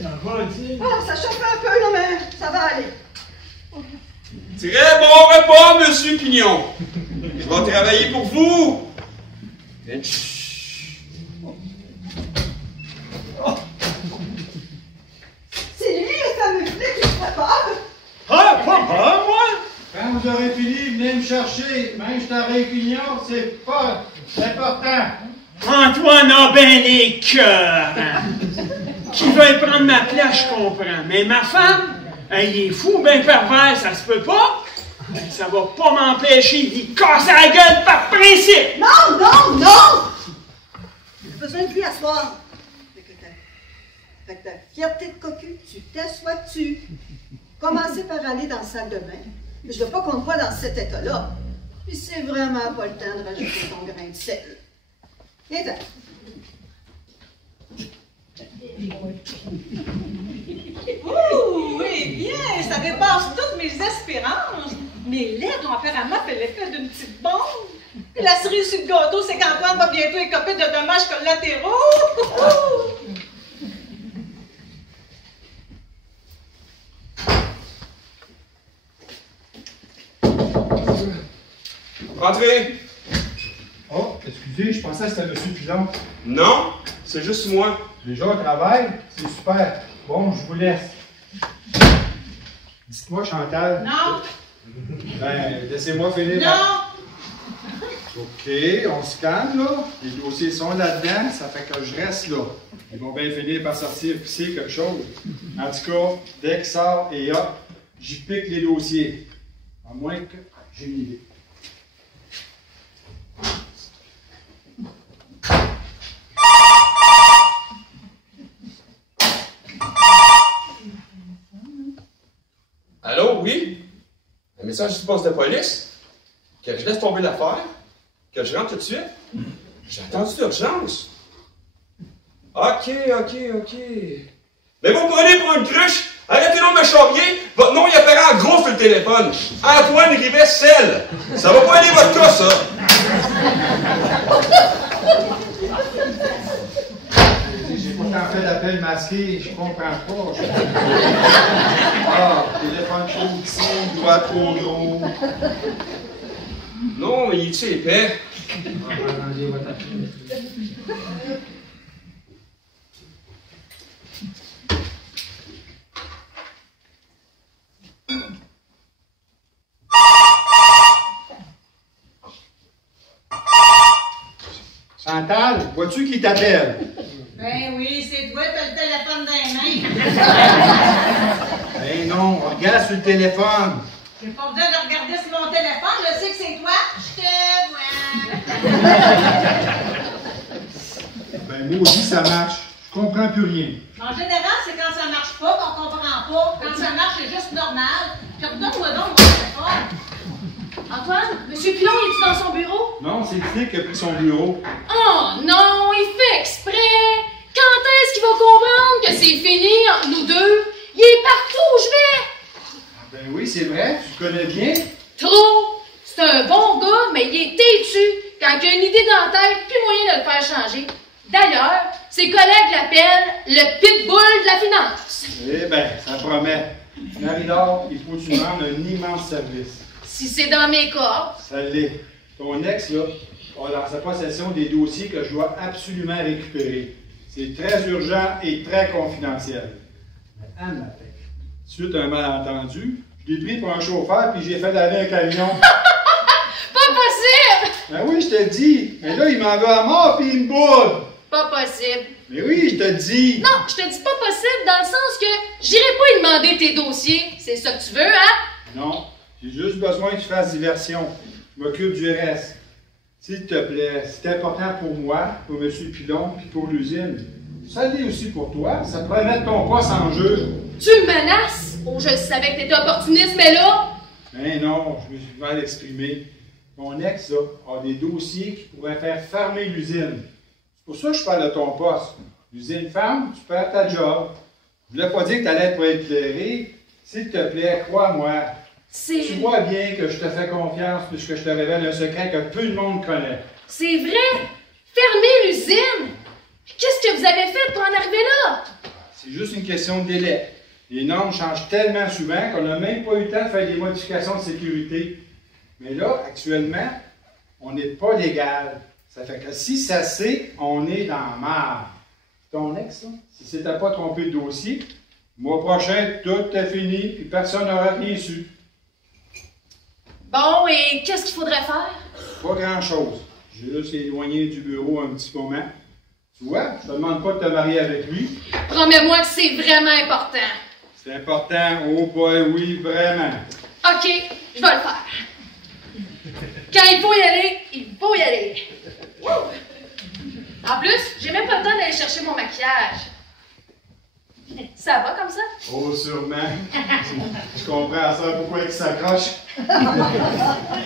Ça va, dis. Ah, ça chauffe un peu, là, mais ça va aller. Très bon repas, Monsieur Pignon. Je vais travailler pour vous. C'est lui, le fameux flic qui se prépare. Ah, pas moi? Quand vous aurez fini, venez me chercher. Même si je t'aurais pignon, c'est pas important. Antoine a bien les cœurs. Hein? Qui veut prendre ma place, je comprends. Mais ma femme, elle est fou, ben pervers, ça se peut pas. Ben, ça va pas m'empêcher d'y casser la gueule par principe. Non, non, non! J'ai besoin de lui à soir. Fait que ta fierté de cocu, tu t'assois dessus. Commencez par aller dans la salle de bain. Je veux pas qu'on te voit dans cet état-là. Puis c'est vraiment pas le temps de rajouter ton grain de sel. Viens-t'en. Ouh, eh bien, ça dépasse toutes mes espérances. Mes lettres ont apparemment fait l'effet d'une petite bombe. Et la cerise sur le gâteau, c'est qu'Antoine va bientôt écoper de dommages collatéraux. Entrez. Oh, excusez, je pensais que c'était M. Pilon. Non, c'est juste moi. Déjà au travail, c'est super. Bon, je vous laisse. Dites-moi, Chantal. Non, Ben, laissez-moi finir. non. OK, on se calme, là. Les dossiers sont là-dedans, ça fait que je reste là. Ils vont bien finir par sortir pisser quelque chose. En tout cas, dès qu'il sort et hop, j'y pique les dossiers. À moins que j'ai une idée. Allô, oui? Un message du poste de police? Que je laisse tomber l'affaire? Que je rentre tout de suite? J'ai attendu d'urgence. OK. Mais vous me prenez pour une cruche? Arrêtez donc de me charrier. Votre nom, il apparaît en gros sur le téléphone. Antoine Rivet-Selle. Ça va pas aller votre cas, ça. J'ai pourtant fait l'appel masqué, je comprends pas. Ah, téléphone trop petit, doigt trop gros. Non, mais il est épais. Chantal, vois-tu qui t'appelle? Ben oui, c'est toi, t'as le téléphone dans les mains. Ben non, regarde sur le téléphone. J'ai pas besoin de regarder sur mon téléphone, je sais que c'est toi. Je te vois. Ben moi aussi ça marche. Je comprends plus rien. En général, c'est quand ça marche pas qu'on comprend pas. Quand ça marche, c'est juste normal. Puis redonne-moi donc mon téléphone. Antoine, M. Pilon, est-tu dans son bureau? Non, c'est Dick qui a pris son bureau. Oh non, il fait exprès! Quand est-ce qu'il va comprendre que c'est fini entre nous deux? Il est partout où je vais! Ben oui, c'est vrai, tu le connais bien. Trop! C'est un bon gars, mais il est têtu. Quand il a une idée dans la tête, plus moyen de le faire changer. D'ailleurs, ses collègues l'appellent le pitbull de la finance. Eh ben, ça promet. Marie-Laure, il faut que tu me rendes un immense service. Si c'est dans mes cordes. Ça l'est. Ton ex, là, a dans sa possession des dossiers que je dois absolument récupérer. C'est très urgent et très confidentiel. Mais Anne m'appelle. Suite à un malentendu, je l'ai pris pour un chauffeur puis j'ai fait laver un camion. Pas possible! Ben oui, je te le dis. Mais là, il m'en veut à mort puis il me boude. Pas possible. Mais oui, je te le dis. Non, je te dis pas possible dans le sens que j'irai pas lui demander tes dossiers. C'est ça que tu veux, hein? Non, j'ai juste besoin que tu fasses diversion. Je m'occupe du reste. S'il te plaît, c'est important pour moi, pour M. Pilon, puis pour l'usine. Ça l'est aussi pour toi. Ça pourrait mettre ton poste en jeu. Tu me menaces? Oh, je savais que t'étais opportuniste, mais là... Ben non, je me suis mal exprimé. Mon ex, là, a des dossiers qui pourraient faire fermer l'usine. C'est pour ça que je parle de ton poste. L'usine ferme, tu perds ta job. Je voulais pas dire que ta lettre pourrait être éclairée. S'il te plaît, crois-moi. Tu vois bien que je te fais confiance puisque je te révèle un secret que peu de monde connaît. C'est vrai? Fermer l'usine? Qu'est-ce que vous avez fait pour en arriver là? C'est juste une question de délai. Les normes changent tellement souvent qu'on n'a même pas eu le temps de faire des modifications de sécurité. Mais là, actuellement, on n'est pas légal. Ça fait que si ça sait, on est dans la marre. Ton ex, là, si c'était pas trompé de dossier, le mois prochain, tout est fini et personne n'aura rien su. Bon, et qu'est-ce qu'il faudrait faire? Pas grand-chose. J'ai juste éloigné du bureau un petit moment. Tu vois, je te demande pas de te marier avec lui. Promets-moi que c'est vraiment important. C'est important, oh boy, oui, vraiment. OK, je vais le faire. Quand il faut y aller, il faut y aller. Wouh! En plus, j'ai même pas le temps d'aller chercher mon maquillage. Ça va comme ça? Oh, sûrement. Je comprends ça, pourquoi il s'accroche.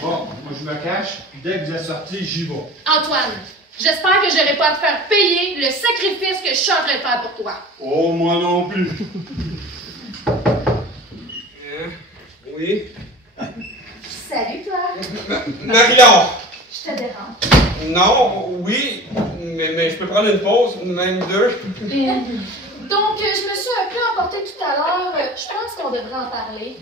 Bon, moi je me cache, puis dès que vous êtes sorti, j'y vais. Antoine, j'espère que j'aurai pas à te faire payer le sacrifice que je suis en train de faire pour toi. Oh, moi non plus. Oui? Salut, toi. Marie-Laure! Je te dérange. Non, oui, mais je peux prendre une pause, même deux. Donc, je me suis un peu emportée tout à l'heure. Je pense qu'on devrait en parler.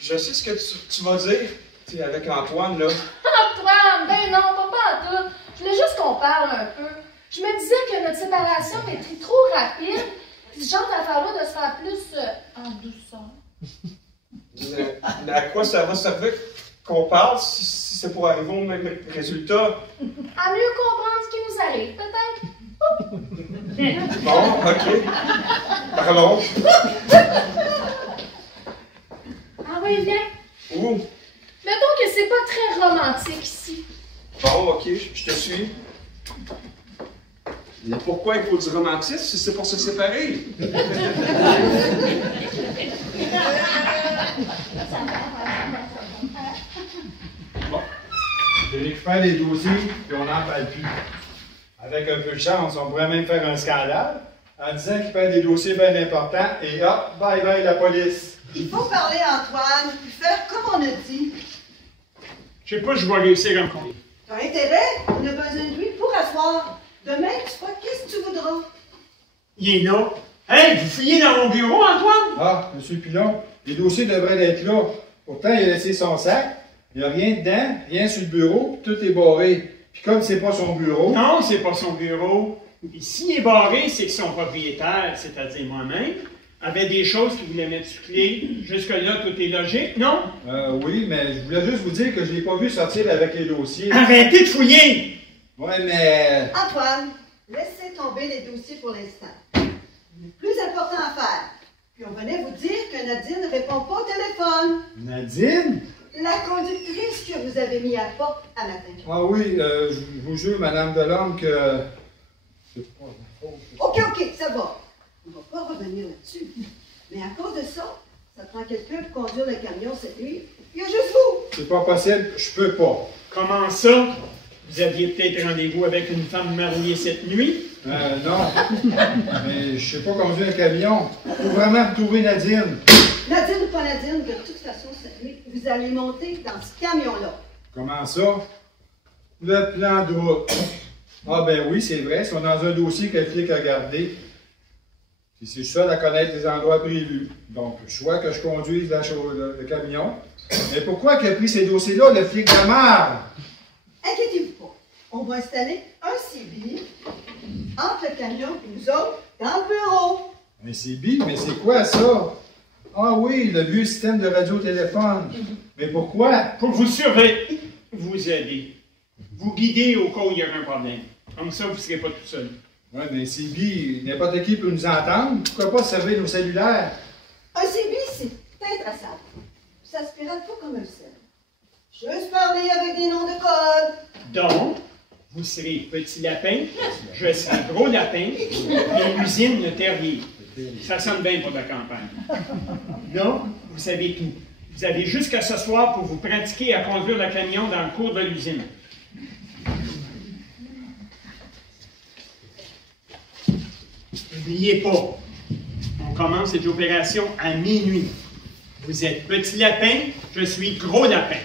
Je sais ce que tu vas dire, tu sais, avec Antoine, là. Antoine, ben non, pas en tout. Je voulais juste qu'on parle un peu. Je me disais que notre séparation était trop rapide. Puis genre d'affaire-là de se faire plus en douceur. Mais à quoi ça va servir qu'on parle si c'est pour arriver au même résultat? À mieux comprendre ce qui nous arrive, peut-être. Bon, OK. Parlons. Ah oui, viens. Où? Mettons que c'est pas très romantique ici. Bon, OK, je te suis. Mais pourquoi il faut du romantisme si c'est pour se séparer? Bon, je récupère les dossiers, puis on n'en parle plus. Avec un peu de chance, on pourrait même faire un scandale en disant qu'il perd des dossiers bien importants et hop, bye bye la police. Il faut parler, Antoine, puis faire comme on a dit. Je sais pas, je vais réussir à me convaincre. T'as intérêt? On a besoin de lui pour asseoir. Demain, tu feras qu'est-ce que tu voudras. Il est là. Hey, vous fouillez dans mon bureau, Antoine? Ah, M. Pilon, les dossiers devraient être là. Pourtant, il a laissé son sac, il n'y a rien dedans, rien sur le bureau, tout est barré. Puis comme c'est pas son bureau... Non, c'est pas son bureau. Et s'il est barré, c'est que son propriétaire, c'est-à-dire moi-même, avait des choses qu'il voulait mettre sur clé. Jusque-là, tout est logique, non? Oui, mais je voulais juste vous dire que je ne l'ai pas vu sortir avec les dossiers. Arrêtez de fouiller! Ouais, mais... Antoine, laissez tomber les dossiers pour l'instant. Il y a plus important à faire. Puis on venait vous dire que Nadine ne répond pas au téléphone. Nadine? La conductrice que vous avez mis à porte à matin. Ah oui, je vous jure, Madame Delorme, que... C'est pas ma faute. OK, ça va. On va pas revenir là-dessus. Mais à cause de ça, ça prend quelqu'un pour conduire le camion cette nuit. Il y a juste vous. C'est pas possible, je peux pas. Comment ça? Vous aviez peut-être rendez-vous avec une femme mariée cette nuit? Non. Mais je sais pas conduire un camion. Faut vraiment retrouver Nadine. Nadine ou pas Nadine, de toute façon, cette nuit, vous allez monter dans ce camion-là. Comment ça? Le plan de route. Ah ben oui, c'est vrai, c'est dans un dossier que le flic a gardé. Puis c'est seul à connaître les endroits prévus. Donc, soit que je conduise le camion. Mais pourquoi qu'il a pris ces dossiers-là, le flic de marre? Inquiétez-vous pas. On va installer un CB entre le camion et nous autres dans le bureau. Un CB? Mais c'est quoi ça? Ah oui, le vieux système de radio-téléphone. Mais pourquoi? Pour vous surveiller, vous aider, vous guider au cas où il y a un problème. Comme ça, vous ne serez pas tout seul. Oui, mais CB, n'importe qui peut nous entendre. Pourquoi pas servir nos cellulaires? Un CB, c'est intraçable. Ça se pirate pas comme un sel. Juste parler avec des noms de code. Donc, vous serez petit lapin, je serai gros lapin, et l'usine le terrier. Ça sonne bien pour la campagne. Donc, vous savez tout. Vous avez jusqu'à ce soir pour vous pratiquer à conduire le camion dans le cours de l'usine. N'oubliez pas, on commence cette opération à minuit. Vous êtes petit lapin, je suis gros lapin.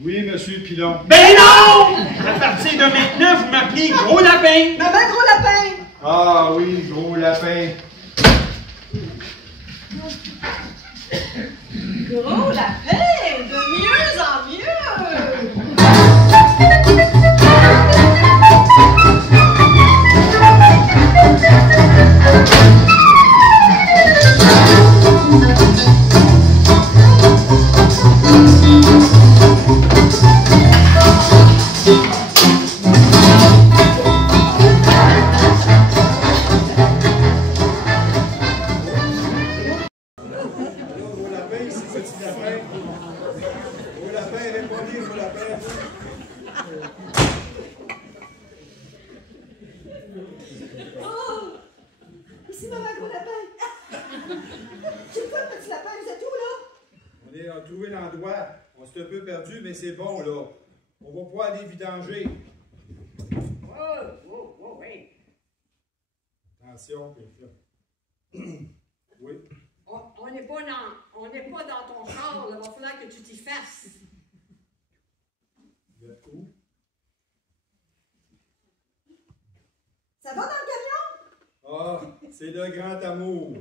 Oui, monsieur Pilon. Ben non! À partir de maintenant, vous m'appelez gros lapin. Maman, gros lapin! Ah oui, gros lapin. Gros lapin, de mieux en mieux! Oh! Ici, maman, gros lapin! C'est quoi, petit lapin? Vous êtes où, là? On a trouvé l'endroit. On s'est un peu perdu, mais c'est bon, là. On va pouvoir aller vidanger. Oh, oui. Attention, oui. On n'est pas dans ton char, il va falloir que tu t'y fasses. Vous êtes où? Ça va dans le camion? Ah, c'est le grand amour.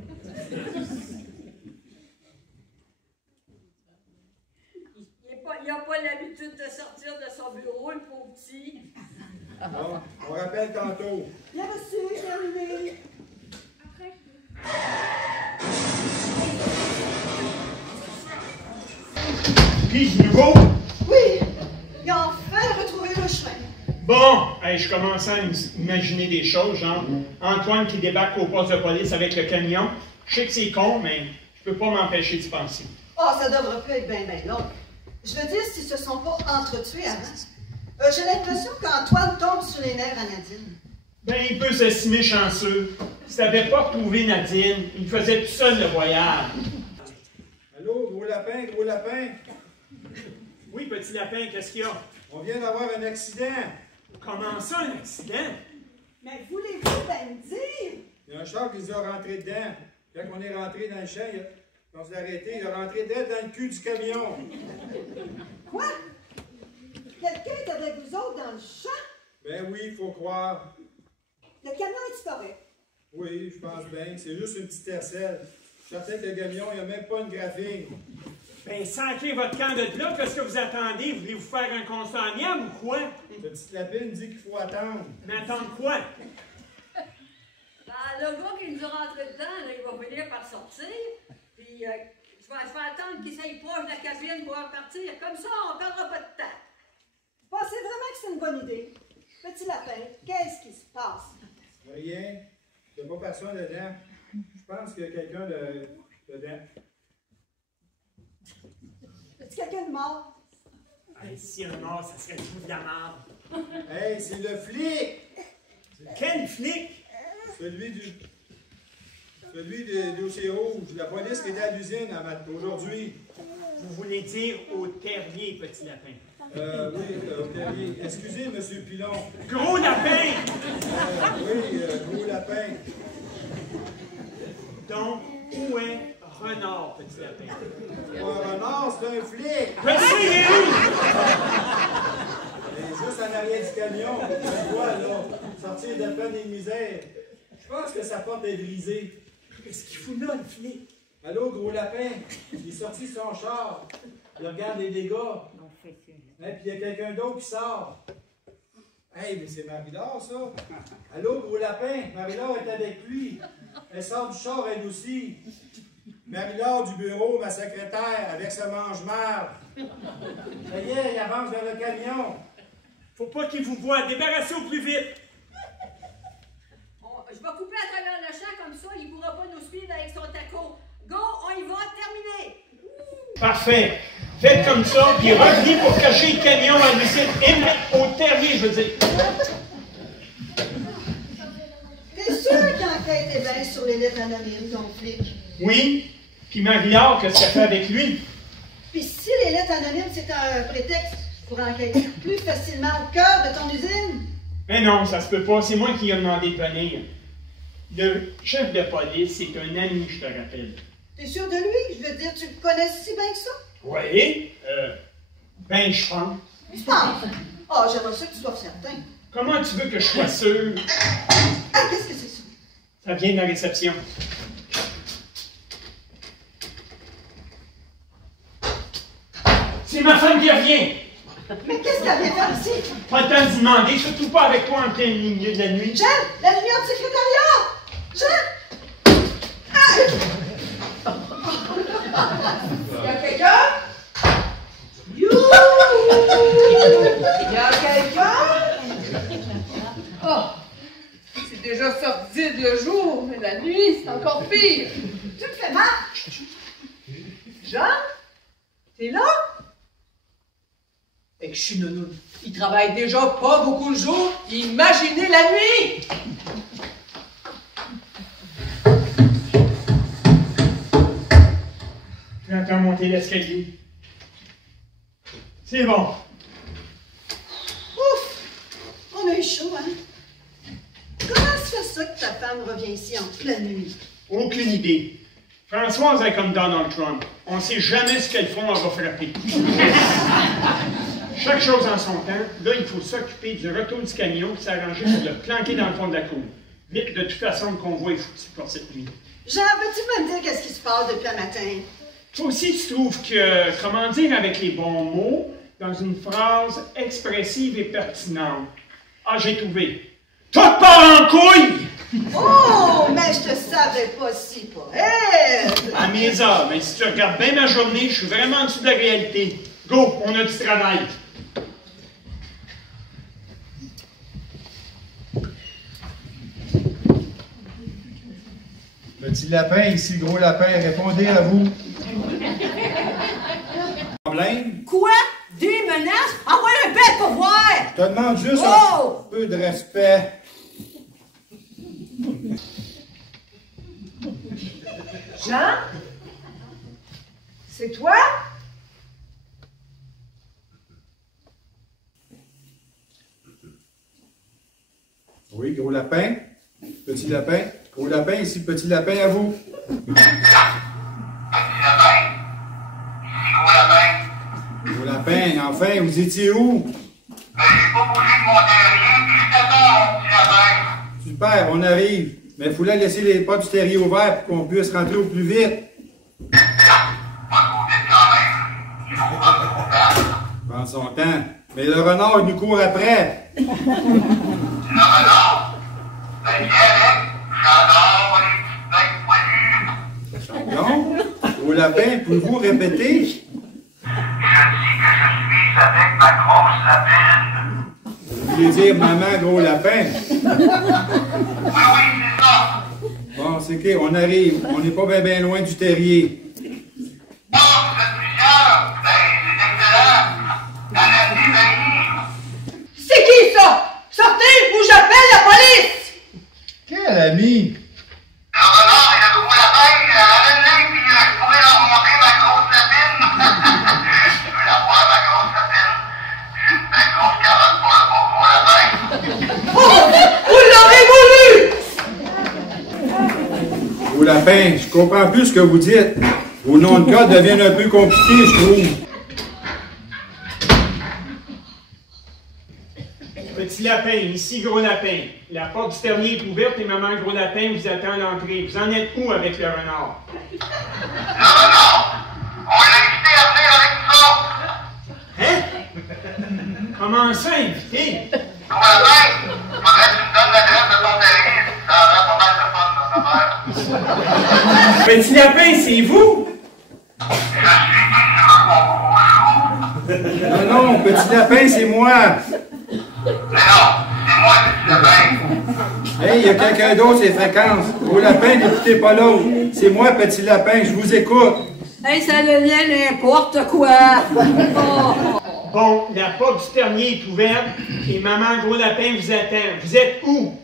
Il n'a pas l'habitude de sortir de son bureau, le pauvre petit. Bon, on rappelle tantôt. Bien reçu, c'est arrivé. Qui du nouveau? Oui, il a enfin retrouvé le chemin. Bon, hey, je commence à imaginer des choses, genre Antoine qui débarque au poste de police avec le camion. Je sais que c'est con, mais je peux pas m'empêcher de penser. Oh, ça devrait pas être bien long. Je veux dire, s'ils se sont pas entretués avant. J'ai l'impression qu'Antoine tombe sur les nerfs à Nadine. Ben, il peut s'estimer chanceux. S'il n'avait pas retrouvé Nadine, il faisait tout seul le voyage. Allô, gros lapin, gros lapin. Oui, petit lapin, qu'est-ce qu'il y a? On vient d'avoir un accident. Comment ça, un accident? Mais voulez-vous bien me dire? Il y a un char qui nous a rentré dedans. Quand on est rentré dans le champ, on s'est arrêté, il a rentré direct dans le cul du camion. Quoi? Quelqu'un est avec vous autres dans le champ? Ben oui, il faut croire. Le camion est correct. Oui, je pense bien. C'est juste une petite aisselle. Je suis certain que le camion, il n'y a même pas une graphine. Ben, sacrez votre camp de là, qu'est-ce que vous attendez? Voulez-vous faire un constat amiable ou quoi? La petite lapine dit qu'il faut attendre. Mais attendre quoi? Ben, le gars qui nous a rentré dedans, là, il va finir par sortir. Puis, je vais attendre qu'il s'aille proche de la cabine pour repartir. Comme ça, on ne perdra pas de temps. Pensez vraiment que c'est une bonne idée? Petit lapin, qu'est-ce qui se passe? Rien. Il n'y a pas personne dedans. Je pense qu'il y a quelqu'un dedans. Est-ce quelqu'un de mort? Hey, si un mort, ça serait tout de la merde. Hey, c'est le flic! Quel flic? Celui du... Celui des dossiers rouges. La police qui était à l'usine aujourd'hui. Vous voulez dire au terrier, petit lapin? Oui, au terrier. Excusez, monsieur Pilon. Gros lapin! Oui, gros lapin. Donc, où est Renard, petit lapin? Renard, c'est un flic. Je sais, il est où? Il est juste en arrière du camion. Je vois, là, sortir de peine et de misère. Je pense que sa porte est brisée. Qu'est-ce qu'il fout là, le flic? Allô, gros lapin? Il est sorti de son char. Il regarde les dégâts. Et puis il y a quelqu'un d'autre qui sort. Hey, mais c'est Marie-Laure, ça. Allô, gros lapin? Marie-Laure est avec lui. Elle sort du char, elle aussi. Marie-Laure du bureau, ma secrétaire, avec ce mange-marde. Ça y est, il avance vers le camion. Faut pas qu'il vous voie. Débarrassez au plus vite. Je vais couper à travers le champ comme ça, il ne pourra pas nous suivre avec son taco. Go, on y va, terminé! Parfait. Faites comme ça, puis revenez pour cacher le camion à l'usine et au terrier, je veux dire. T'es sûr qu'enquête est bien sur les lettres anonymes, ton flic? Oui. Puis Marie-Laure, qu'est-ce qu'elle fait avec lui? Puis si les lettres anonymes, c'est un prétexte pour enquêter plus facilement au cœur de ton usine? Mais non, ça se peut pas. C'est moi qui ai demandé de venir. Le chef de police, c'est un ami, je te rappelle. T'es sûr de lui? Je veux dire, tu le connais si bien que ça? Oui. Ben, je pense. Tu penses? Ah, j'aimerais ça que tu sois certain. Comment tu veux que je sois sûr? Ah, qu'est-ce que c'est ça? Ça vient de la réception. C'est ma femme qui revient. Mais qu'est-ce qu'elle vient faire ici? Pas le temps de demander, surtout pas avec toi en plein milieu de la nuit. Jean, la lumière du secrétariat! Jean! Ah! Y a quelqu'un? You! Y a quelqu'un? Oh, c'est déjà sordide le jour, mais la nuit, c'est encore pire. Tu te fais mal? Jean? T'es là? Et que je suis nounoune. Il travaille déjà pas beaucoup le jour. Imaginez la nuit! J'entends monter l'escalier. C'est bon. Ouf! On a eu chaud, hein? Comment se fait ça que ta femme revient ici en pleine nuit? Aucune idée. Françoise est comme Donald Trump. On ne sait jamais ce qu'elle font, elle va frapper. Chaque chose en son temps. Là, il faut s'occuper du retour du camion et s'arranger pour le planquer dans le fond de la cour. Vite, de toute façon, le convoi est foutu pour cette nuit. Jean, peux-tu me dire qu'est-ce qui se passe depuis le matin? Toi aussi, tu trouves que, comment dire avec les bons mots, dans une phrase expressive et pertinente. Ah, j'ai trouvé. Tout part en couille! Oh, mais je te savais pas si poète! À mes heures, mais si tu regardes bien ma journée, je suis vraiment en dessous de la réalité. Go, on a du travail. Petit lapin, ici, gros lapin, répondez à vous. Problème? Quoi? Des menaces? Envoie un bête pour voir! Je te demande juste Oh! un peu de respect. Jean? C'est toi? Oui, gros lapin. Petit lapin. Gros lapin, ici, petit lapin à vous. Gros lapin, enfin, vous étiez où? Super, on arrive. Mais il faut là laisser les portes du terrier ouvertes pour qu'on puisse rentrer au plus vite. Prends son temps. Mais le renard, il nous court après. Non? Au lapin, pouvez-vous répéter? Avec ma grosse lapine. Vous voulez dire maman, gros lapin? Oui, c'est ça. Bon, c'est OK, on arrive. On n'est pas bien loin du terrier. Oh, vous êtes plusieurs. C'est excellent. Allez, venir. C'est qui ça? Sortez ou j'appelle la police! Quel ami? Le renard est à lapin, je comprends plus ce que vous dites. Vos noms de code deviennent un peu compliqués, je trouve. Petit lapin, ici Gros Lapin. La porte du ternier est ouverte et Maman Gros Lapin vous attend à l'entrée. Vous en êtes où avec le renard? Non. On l'a invité à venir avec nous autres. Hein? Comment ça, invité? Gros Lapin, faudrait que tu me donnes l'adresse de ton terrier. Ça aurait pas mal de fun, notre affaire. Petit lapin, c'est vous? Je suis qui tu veux, mon gros chou? Non, non, petit lapin, c'est moi. Mais non, c'est moi, petit lapin. Hey, il y a quelqu'un d'autre, c'est fréquences. Gros lapin, n'écoutez pas l'autre. C'est moi, petit lapin, je vous écoute. Hey, ça devient n'importe quoi. Oh. Bon, la porte du ternier est ouverte et Maman Gros Lapin vous attend. Vous êtes où?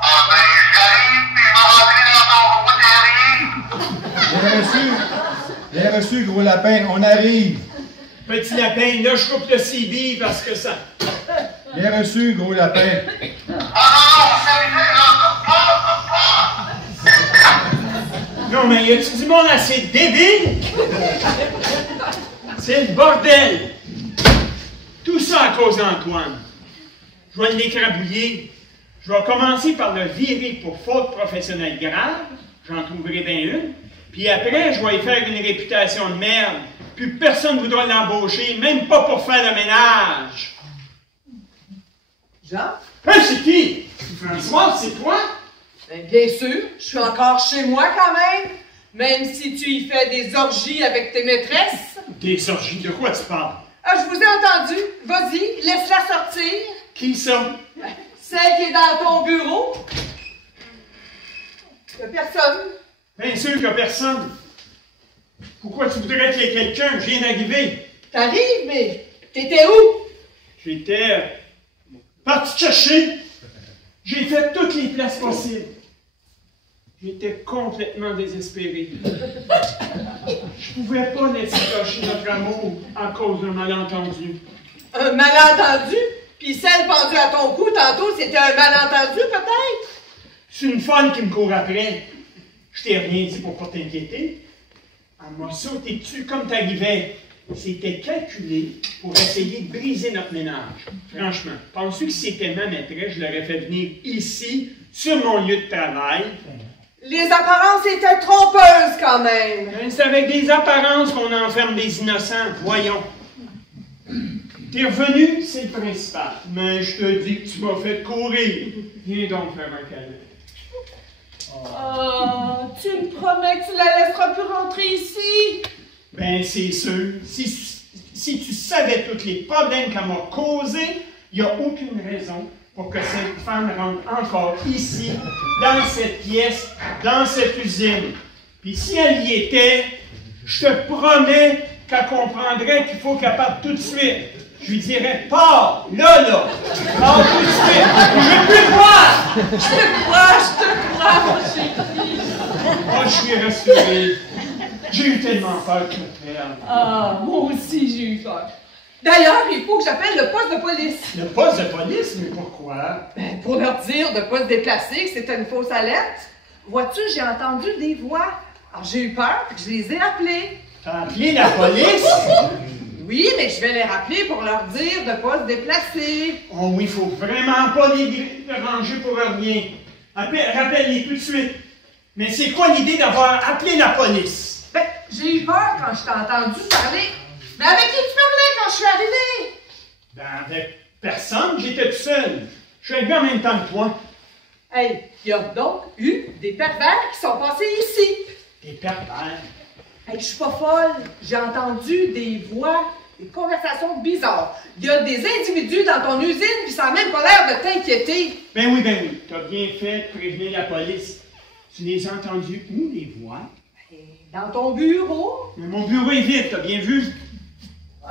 Ah ben, j'arrive, puis je vais rentrer dans ton gros terrier. Bien reçu, gros lapin, on arrive. Petit lapin, là, je coupe le CB parce que ça... Bien reçu, gros lapin. Ah non, c'est Non, mais y a-tu du monde assez débile? C'est le bordel! Tout ça à cause d'Antoine. Je vais l'écrabouiller. Je vais commencer par le virer pour faute professionnelle grave. J'en trouverai bien une. Puis après, je vais y faire une réputation de merde. Puis personne ne voudra l'embaucher, même pas pour faire le ménage. Jean? Hey, c'est qui? François, c'est toi? Ben, bien sûr, je suis encore chez moi quand même si tu y fais des orgies avec tes maîtresses. Des orgies, de quoi tu parles? Ah, je vous ai entendu. Vas-y, laisse-la sortir. Qui ça? Celle qui est dans ton bureau. Il n'y a personne. Bien sûr qu'il n'y a personne. Pourquoi tu voudrais qu'il y ait quelqu'un? Je viens d'arriver. T'arrives, mais t'étais où? J'étais parti chercher. J'ai fait toutes les places possibles. J'étais complètement désespéré. Je pouvais pas laisser gâcher notre amour à cause d'un malentendu. Un malentendu? Puis celle pendue à ton cou tantôt, c'était un malentendu peut-être? C'est une folle qui me court après. Je t'ai rien dit pour pas t'inquiéter. Elle m'a sauté dessus comme t'arrivais. C'était calculé pour essayer de briser notre ménage. Franchement, penses-tu que si c'était ma maîtresse, je l'aurais fait venir ici, sur mon lieu de travail? Les apparences étaient trompeuses quand même. Ben, c'est avec des apparences qu'on enferme des innocents, voyons. T'es revenu, c'est le principal. Mais je te dis que tu m'as fait courir. Viens donc faire un câlin. Oh, tu me promets que tu la laisseras plus rentrer ici? Ben, c'est sûr. Si tu savais tous les problèmes qu'elle m'a causés, il n'y a aucune raison pour que cette femme rentre encore ici, dans cette pièce, dans cette usine. Puis si elle y était, je te promets qu'elle comprendrait qu'il faut qu'elle parte tout de suite. Je lui dirais, pars, là, pars tout de suite, je veux plus te voir! Je te crois, mon chéri. Oh, je suis rassuré. J'ai eu tellement peur que tu me perdes. Ah, moi aussi j'ai eu peur. D'ailleurs, il faut que j'appelle le poste de police. Le poste de police, mais pourquoi? Ben, pour leur dire de ne pas se déplacer, que c'était une fausse alerte. Vois-tu, j'ai entendu des voix. Alors j'ai eu peur, puis je les ai appelés. T'as appelé la police? Oui, mais je vais les rappeler pour leur dire de ne pas se déplacer. Oh oui, il faut vraiment pas les déranger pour rien. Rappelle-les tout de suite. Mais c'est quoi l'idée d'avoir appelé la police? Ben, j'ai eu peur quand je t'ai entendu parler. Mais avec qui tu parlais quand je suis arrivée? Ben, avec personne, j'étais tout seul. Je suis arrivé en même temps que toi. Hey, il y a donc eu des pervers qui sont passés ici. Des pervers? Hey, je suis pas folle. J'ai entendu des voix, des conversations bizarres. Il y a des individus dans ton usine qui ça n'a même pas l'air de t'inquiéter. Ben oui. T'as bien fait de prévenir la police. Tu les as entendus où, les voix? Dans ton bureau. Mais mon bureau est vide, t'as bien vu?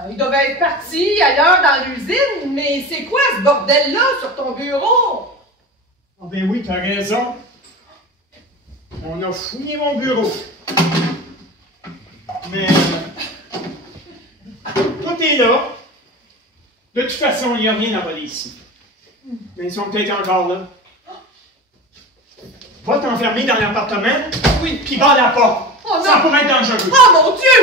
Ils doivent être partis ailleurs dans l'usine, mais c'est quoi ce bordel-là sur ton bureau? Oh ben oui, t'as raison. On a fouillé mon bureau. Mais tout est là. De toute façon, il n'y a rien à voler ici. Mais ils sont peut-être encore là. Va t'enfermer dans l'appartement, oui, puis barre la porte. Oh, ça non. pourrait être dangereux. Oh mon Dieu!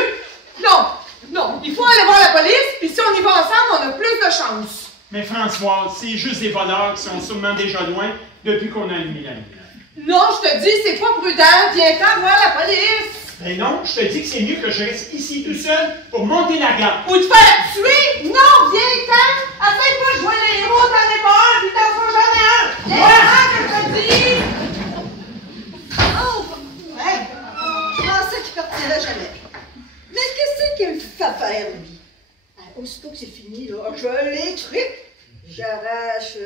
Non, non, il faut aller voir la police, puis si on y va ensemble, on a plus de chance. Mais François, c'est juste des voleurs qui sont sûrement déjà loin depuis qu'on a allumé la lumière. Non, je te dis, c'est pas prudent. Viens-t'en voir la police. Mais non, je te dis que c'est mieux que je reste ici tout seul pour monter la garde. Ou te faire tuer? Non, viens-t'en. Essaye pas de jouer les héros, t'en es pas un, puis t'en feras jamais un. Viens-t'en, que je te dis. Oh! Ouais! Je pensais qu'il partirait jamais. Mais qu'est-ce qu'il me fait faire, lui? Aussitôt que c'est fini, là, je les tripe. J'arrache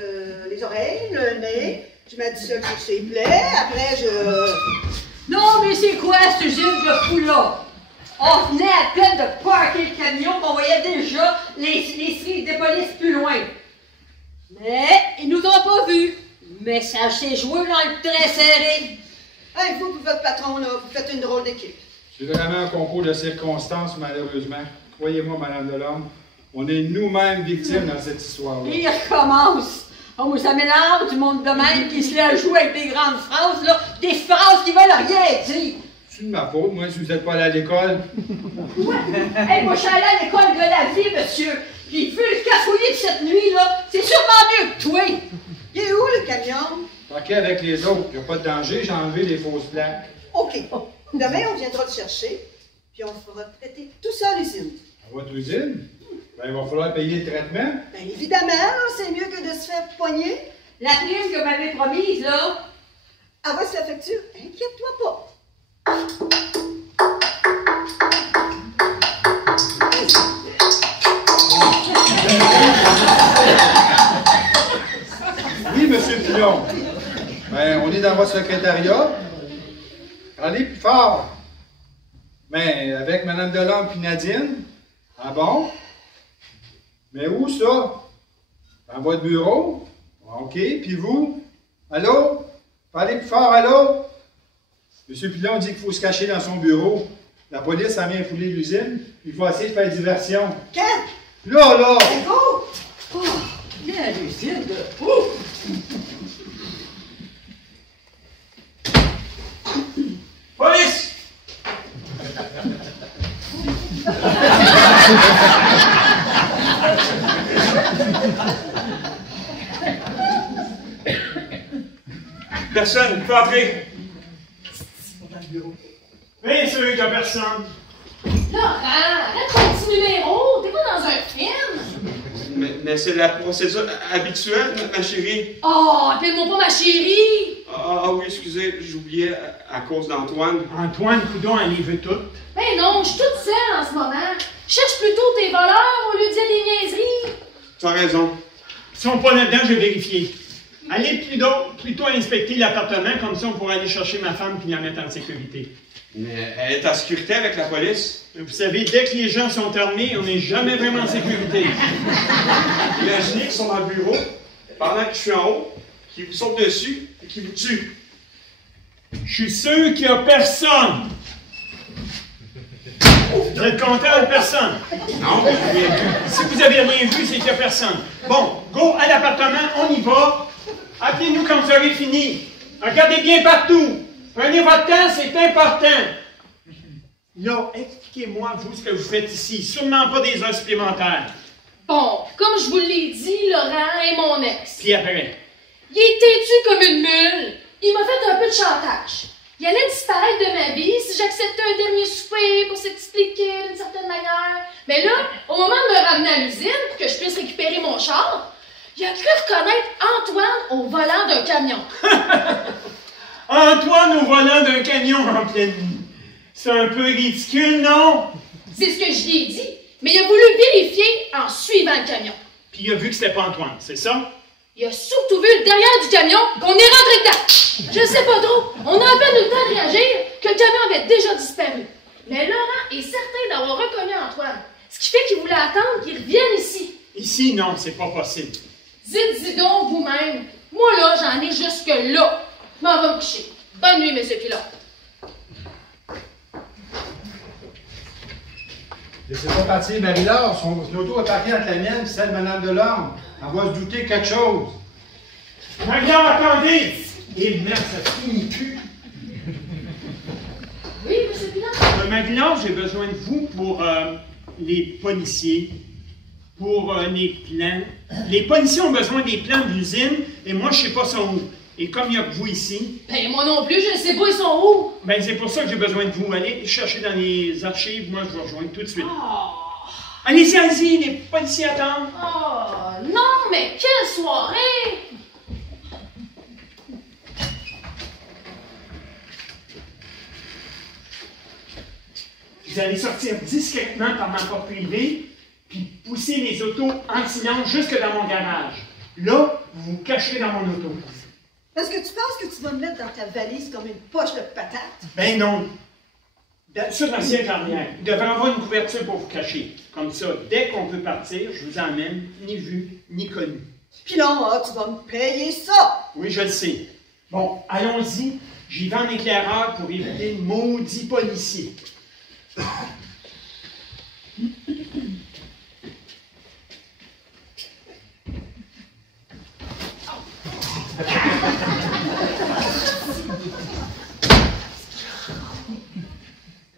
les oreilles, le nez, je m'additionne sur ses plaies, après je... Non, mais c'est quoi cette usine de fou-là? On venait à peine de parker le camion, on voyait déjà les cils de police plus loin. Mais ils nous ont pas vus. Mais ça s'est joué dans le très serré. Hey, vous et votre patron, là, vous faites une drôle d'équipe. C'est vraiment un concours de circonstances, malheureusement. Croyez-moi, Madame Delorme, on est nous-mêmes victimes dans cette histoire-là. Il recommence. Oh, ça m'énerve du monde de même qui se la joue avec des grandes phrases, là, des phrases qui veulent rien dire. C'est de ma faute, moi, si vous n'êtes pas allé à l'école. Ouais. Hey, moi, je suis allé à l'école de la vie, monsieur. Puis, vu le cafouillis de cette nuit, là, c'est sûrement mieux que toi. Il est où, le camion? Parqué avec les autres. Il n'y a pas de danger, j'ai enlevé les fausses plaques. OK. Demain, on viendra le chercher, puis on fera traiter tout ça à l'usine. À votre usine? Ben, il va falloir payer le traitement. Bien évidemment, c'est mieux que de se faire poigner. La prime que vous m'avez promise, là. Ah, voici la facture. Inquiète-toi pas. Oui, Monsieur Pilon. Ben, on est dans votre secrétariat. Allez plus fort. Mais avec Mme Delorme et Nadine. Ah bon? Mais où ça? Dans votre bureau? OK, puis vous? Allô? Parlez plus fort, allô? Monsieur Pilon dit qu'il faut se cacher dans son bureau. La police a vient fouler l'usine. Il faut essayer de faire diversion. Quand? Là! Go! Oh, bien l'usine de fou. Police! Personne, peut entrer. Bien sûr qu'il n'y a personne. Laurent, arrête ton petit numéro. T'es pas dans un film. Mais c'est la procédure habituelle, ma chérie. Oh, appelle-moi pas ma chérie. Ah oui, excusez, j'oubliais à cause d'Antoine. Antoine Coudon, elle y veut toutes. Ben non, je suis toute seule en ce moment. Cherche plutôt tes voleurs au lieu de dire des niaiseries. Tu as raison. Ils sont pas là-dedans, je vais vérifier. Allez plutôt inspecter l'appartement, comme ça on pourra aller chercher ma femme et la mettre en sécurité. Mais elle est en sécurité avec la police. Vous savez, dès que les gens sont armés, on n'est jamais vraiment en sécurité. Imaginez qu'ils sont dans le bureau, pendant que je suis en haut, qu'ils vous sautent dessus et qu'ils vous tuent. Je suis sûr qu'il n'y a personne. Vous êtes content de personne? Non, mais j'ai rien vu. Si vous avez rien vu, c'est qu'il n'y a personne. Bon, go à l'appartement, on y va. Appelez-nous quand vous aurez fini. Regardez bien partout. Prenez votre temps, c'est important. Là, expliquez-moi, vous, ce que vous faites ici. Sûrement pas des heures supplémentaires. Bon, comme je vous l'ai dit, Laurent est mon ex. Puis après? Il est têtu comme une mule. Il m'a fait un peu de chantage. Il allait disparaître de ma vie si j'acceptais un dernier souper pour s'expliquer d'une certaine manière. Mais là, au moment de me ramener à l'usine pour que je puisse récupérer mon char, il a cru reconnaître Antoine au volant d'un camion. Antoine au volant d'un camion en pleine nuit. C'est un peu ridicule, non? C'est ce que je lui ai dit. Mais il a voulu vérifier en suivant le camion. Puis il a vu que c'était pas Antoine, c'est ça? Il a surtout vu le derrière du camion qu'on est rentré dedans. Je sais pas trop. On a à peine eu le temps de réagir que le camion avait déjà disparu. Mais Laurent est certain d'avoir reconnu Antoine. Ce qui fait qu'il voulait attendre qu'il revienne ici. Ici, non, c'est pas possible. Dites-y donc vous-même. Moi, là, j'en ai jusque là. Je m'en vais me coucher. Bonne nuit, monsieur Pilon. Laissez pas partir Marie-Laure. Son auto est parquée entre la mienne et celle de Mme Delorme. Elle va se douter quelque chose. Marie-Laure, attendez! Et merde, ça finit plus. Oui, monsieur Pilon? Maintenant, j'ai besoin de vous pour les policiers, pour les plans. Les policiers ont besoin des plans de l'usine, et moi, je sais pas sont où. Et comme il n'y a que vous ici... Ben, moi non plus, je ne sais pas, ils sont où? Ben, c'est pour ça que j'ai besoin de vous. Allez chercher dans les archives, moi, je vous rejoins tout de suite. Oh. Allez-y, allez-y, les policiers attendent. Oh, non, mais quelle soirée! Vous allez sortir discrètement par ma porte privée, puis pousser les autos en silence jusque dans mon garage. Là, vous vous cacherez dans mon auto. Est-ce que tu penses que tu vas me mettre dans ta valise comme une poche de patates? Ben non. Sur la siège arrière, il devrait avoir une couverture pour vous cacher. Comme ça, dès qu'on peut partir, je vous emmène, ni vu, ni connu. Pilon, tu vas me payer ça! Oui, je le sais. Bon, allons-y. J'y vais en éclaireur pour éviter le maudit policier.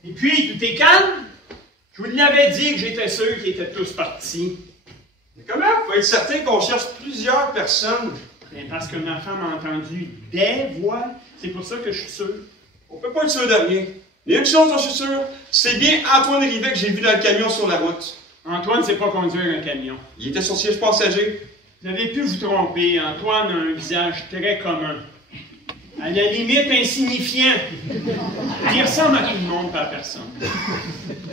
Et puis, tout est calme? Je vous l'avais dit que j'étais sûr qu'ils étaient tous partis. Mais comment vous pouvez être certain qu'on cherche plusieurs personnes? Bien, parce que ma femme a entendu des voix. C'est pour ça que je suis sûr. On peut pas être sûr de rien. Il y a une chose dont je suis sûr, c'est bien Antoine Rivet que j'ai vu dans le camion sur la route. Antoine ne sait pas conduire un camion. Il était sur siège passager. Vous avez pu vous tromper. Antoine a un visage très commun. À la limite insignifiant. Il ressemble à tout le monde, pas à personne. Je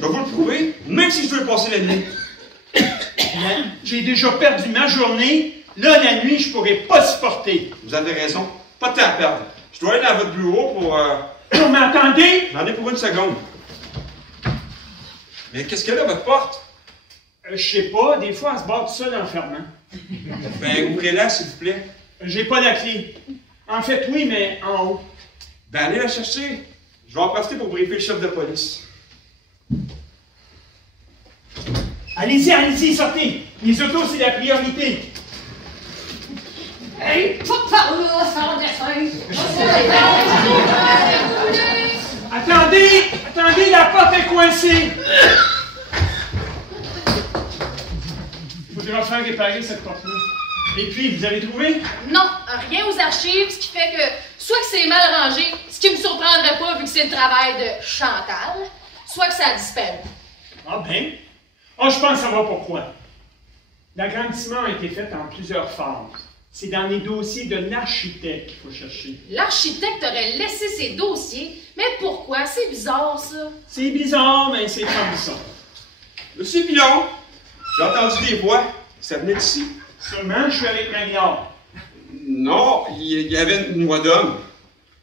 vais vous le prouver, même si je veux passer la nuit. J'ai déjà perdu ma journée. Là, la nuit, je pourrais pas supporter. Vous avez raison. Pas de temps à perdre. Je dois aller dans votre bureau pour... Non, mais attendez! J'en ai pour une seconde. Mais qu'est-ce qu'il y a là, votre porte? Je sais pas, des fois, elle se barre tout seul en fermant. Ben, ouvrez-la, s'il vous plaît. J'ai pas la clé. En fait, oui, mais en haut. Ben, allez la chercher. Je vais en profiter pour briefer le chef de police. Allez-y, allez-y, sortez! Les autos, c'est la priorité. Hey, pas par là, sans dessin! Attendez! Attendez, la porte est coincée! Il faudra faire réparer cette porte-là. Et puis, vous avez trouvé? Non, rien aux archives, ce qui fait que soit que c'est mal rangé, ce qui me surprendrait pas vu que c'est le travail de Chantal, soit que ça a disparu. Ah ben? Ah, je pense savoir pourquoi. L'agrandissement a été fait en plusieurs phases. C'est dans les dossiers de l'architecte qu'il faut chercher. L'architecte aurait laissé ses dossiers, mais pourquoi? C'est bizarre, ça. C'est bizarre, mais c'est comme ça. Monsieur Pilon, j'ai entendu des voix. Ça venait d'ici. Sûrement, je suis avec Marie-Laure. Non, il y avait une voix d'homme.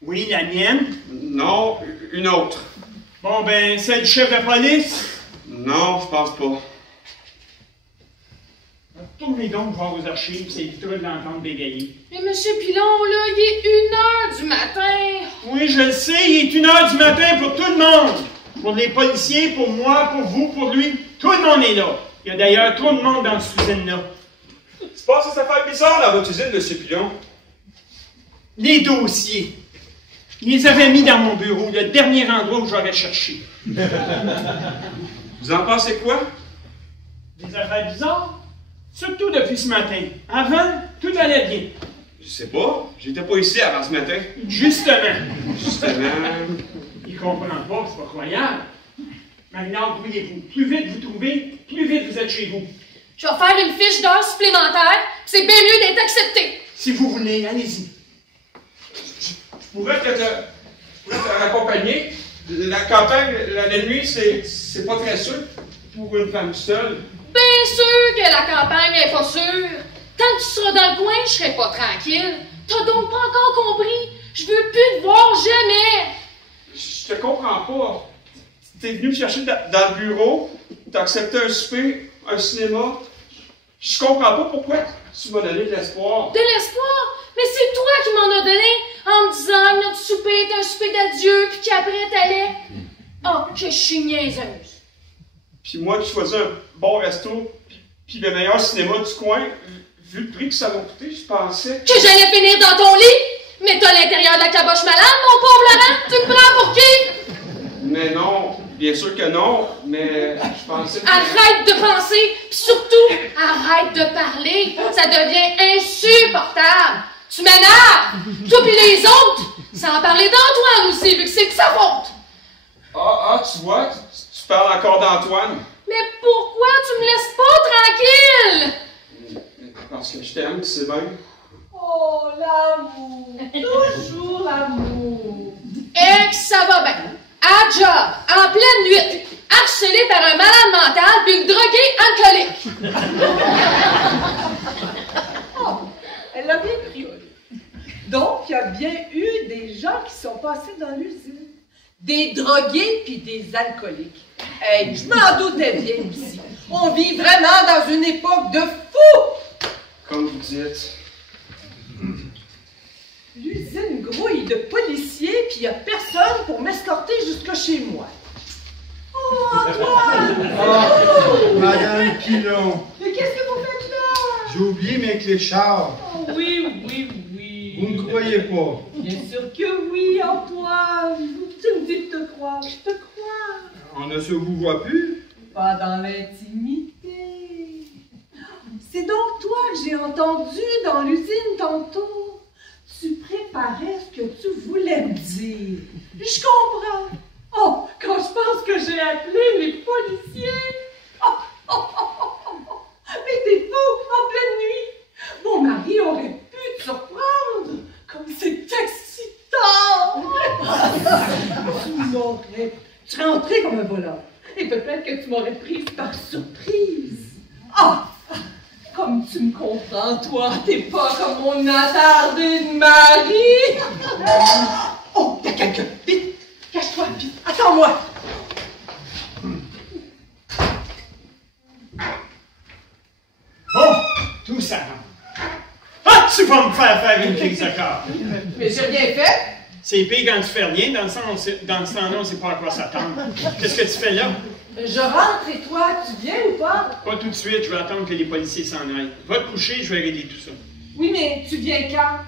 Oui, la mienne. Non, une autre. Bon, ben, c'est le chef de police. Non, je pense pas. Tournez donc voir vos archives, ça évitera de l'entendre bégayer. Mais monsieur Pilon, là, il est 1h du matin. Oui, je le sais, il est 1h du matin pour tout le monde. Pour les policiers, pour moi, pour vous, pour lui. Tout le monde est là. Il y a d'ailleurs trop de monde dans cette usine-là. C'est pas cette affaire bizarre dans votre usine, monsieur Pilon. Les dossiers. Ils les avaient mis dans mon bureau, le dernier endroit où j'aurais cherché. Vous en pensez quoi? Des affaires bizarres? Surtout depuis ce matin. Avant, tout allait bien. Je sais pas. J'étais pas ici avant ce matin. Justement. Justement. Il comprend pas, c'est pas croyable. Maintenant, grouillez-vous. Plus vite vous trouvez, plus vite vous êtes chez vous. Je vais faire une fiche d'heure supplémentaire, c'est bien mieux d'être accepté. Si vous voulez, allez-y. Je pourrais te raccompagner. La campagne, la nuit, c'est pas très sûr pour une femme seule. Bien sûr que la campagne est pas sûre. Tant que tu seras dans le coin, je serai pas tranquille. T'as donc pas encore compris? Je veux plus te voir jamais. Je te comprends pas. T'es venu me chercher dans le bureau, t'as accepté un souper, un cinéma. Je comprends pas pourquoi tu m'as donné de l'espoir. De l'espoir? Mais c'est toi qui m'en as donné en me disant que notre souper est un souper d'adieu puis qu'après t'allais. Oh, que je suis niaiseuse. Puis moi qui choisis un bon resto puis le meilleur cinéma du coin, vu le prix que ça m'a coûté, je pensais que j'allais finir dans ton lit? Mais t'as l'intérieur de la caboche malade, mon pauvre Laurent? Tu me prends pour qui? Mais non, bien sûr que non, mais je pensais que... Arrête de penser, pis surtout, arrête de parler. Ça devient insupportable. Tu m'énerves. Toi pis les autres, sans parler d'Antoine aussi, vu que c'est de sa faute. Tu vois, tu parles encore d'Antoine. Mais pourquoi tu me laisses pas tranquille? Parce que je t'aime, tu sais bien. Oh, l'amour! Toujours l'amour! Et que ça va bien. À job, en pleine nuit, harcelé par un malade mental puis une droguée alcoolique. Oh, elle l'a bien pris. Donc, il y a bien eu des gens qui sont passés dans l'usine. Des drogués puis des alcooliques. Hey, je m'en doutais bien ici. On vit vraiment dans une époque de fous! Comme vous dites. L'usine grouille de policiers, puis il n'y a personne pour m'escorter jusque chez moi. Oh, Antoine! Oh, Madame Pilon, Mais qu'est-ce que vous faites là? j'ai oublié mes clés de char. Oh, oui, oui, oui. Vous ne croyez pas? Bien sûr que oui, Antoine. Tu me dis de te croire, je te crois. On ne se vous voit plus? Pas dans l'intimité. C'est donc toi que j'ai entendu dans l'usine tantôt. Tu préparais ce que tu voulais me dire. Je comprends. Oh, quand je pense que j'ai appelé les policiers. Mais t'es fou, en pleine nuit. Mon mari aurait pu te surprendre. Comme c'est excitant. Tu serais entré comme un voleur. Et peut-être que tu m'aurais prise par surprise. Comme tu me comprends, toi, t'es pas comme mon attardé de mari. Oh, y'a quelqu'un. Vite, cache-toi, vite. Attends-moi. Bon, tout ça rentre. Tu vas me faire une crise de corps. Mais j'ai rien fait. C'est pire quand tu fais rien, dans ce temps-là, on sait pas à quoi s'attendre. Qu'est-ce que tu fais là? Je rentre et toi, tu viens ou pas? Pas tout de suite, je vais attendre que les policiers s'en aillent. Va te coucher, je vais régler tout ça. Oui, mais tu viens quand?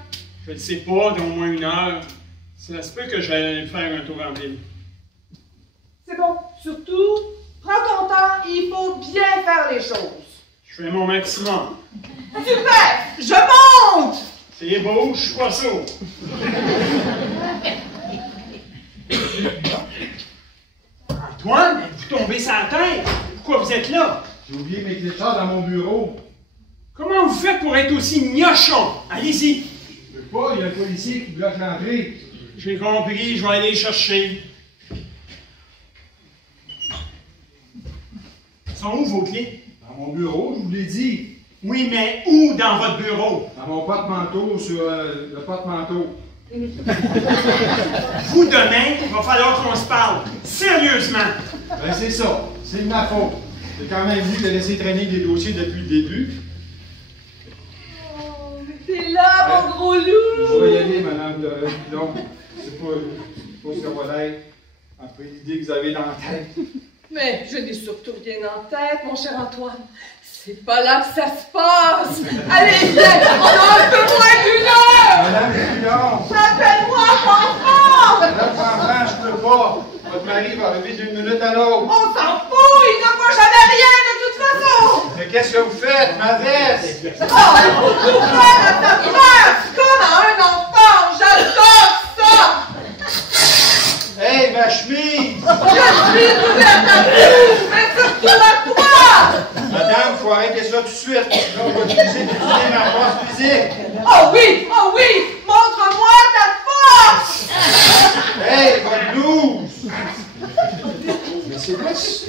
Je ne sais pas, d'au moins 1 heure. Ça se peut que je vais aller faire un tour en ville. C'est bon. Surtout, prends ton temps, il faut bien faire les choses. Je fais mon maximum. Super! Je monte! C'est beau, je suis pas sourd. Antoine, vous tombez sur la tête. Pourquoi vous êtes là? J'ai oublié mes clés de char dans mon bureau. Comment vous faites pour être aussi gnochon? Allez-y. Je peux pas, il y a un policier qui bloque l'entrée. J'ai compris, je vais aller les chercher. Sont où vos clés? Dans mon bureau, je vous l'ai dit. Oui, mais où dans votre bureau? Dans mon porte-manteau, sur le porte-manteau. Vous, demain, il va falloir qu'on se parle. Sérieusement. Ben c'est ça, c'est de ma faute. J'ai quand même vu de laisser traîner des dossiers depuis le début. Oh, mais t'es là, mon gros loup! Je vais y aller, madame Pilon. C'est pas ce que va l'être. Après l'idée que vous avez dans la tête. Mais je n'ai surtout rien en tête, mon cher Antoine. C'est pas là que ça se passe! Allez, viens! On a un peu moins d'1 heure! Madame Pilon! Appelle-moi Fanfan! Madame Fanfan, je peux pas. Votre mari va arriver d'une minute à l'autre. On s'en fout! Il ne voit jamais rien de toute façon! Mais qu'est-ce que vous faites, ma veste? Oh, il faut tout faire à ta place! Comme à un enfant! J'adore ça! Hey, ma chemise! Je suis ouverte à vous! Mais surtout à toi! Madame, faut arrêter ça tout de suite. Là, on va utiliser d'utiliser ma force physique. Oh oui! Montre-moi ta force! Hey, votre blouse! Mais c'est quoi ça?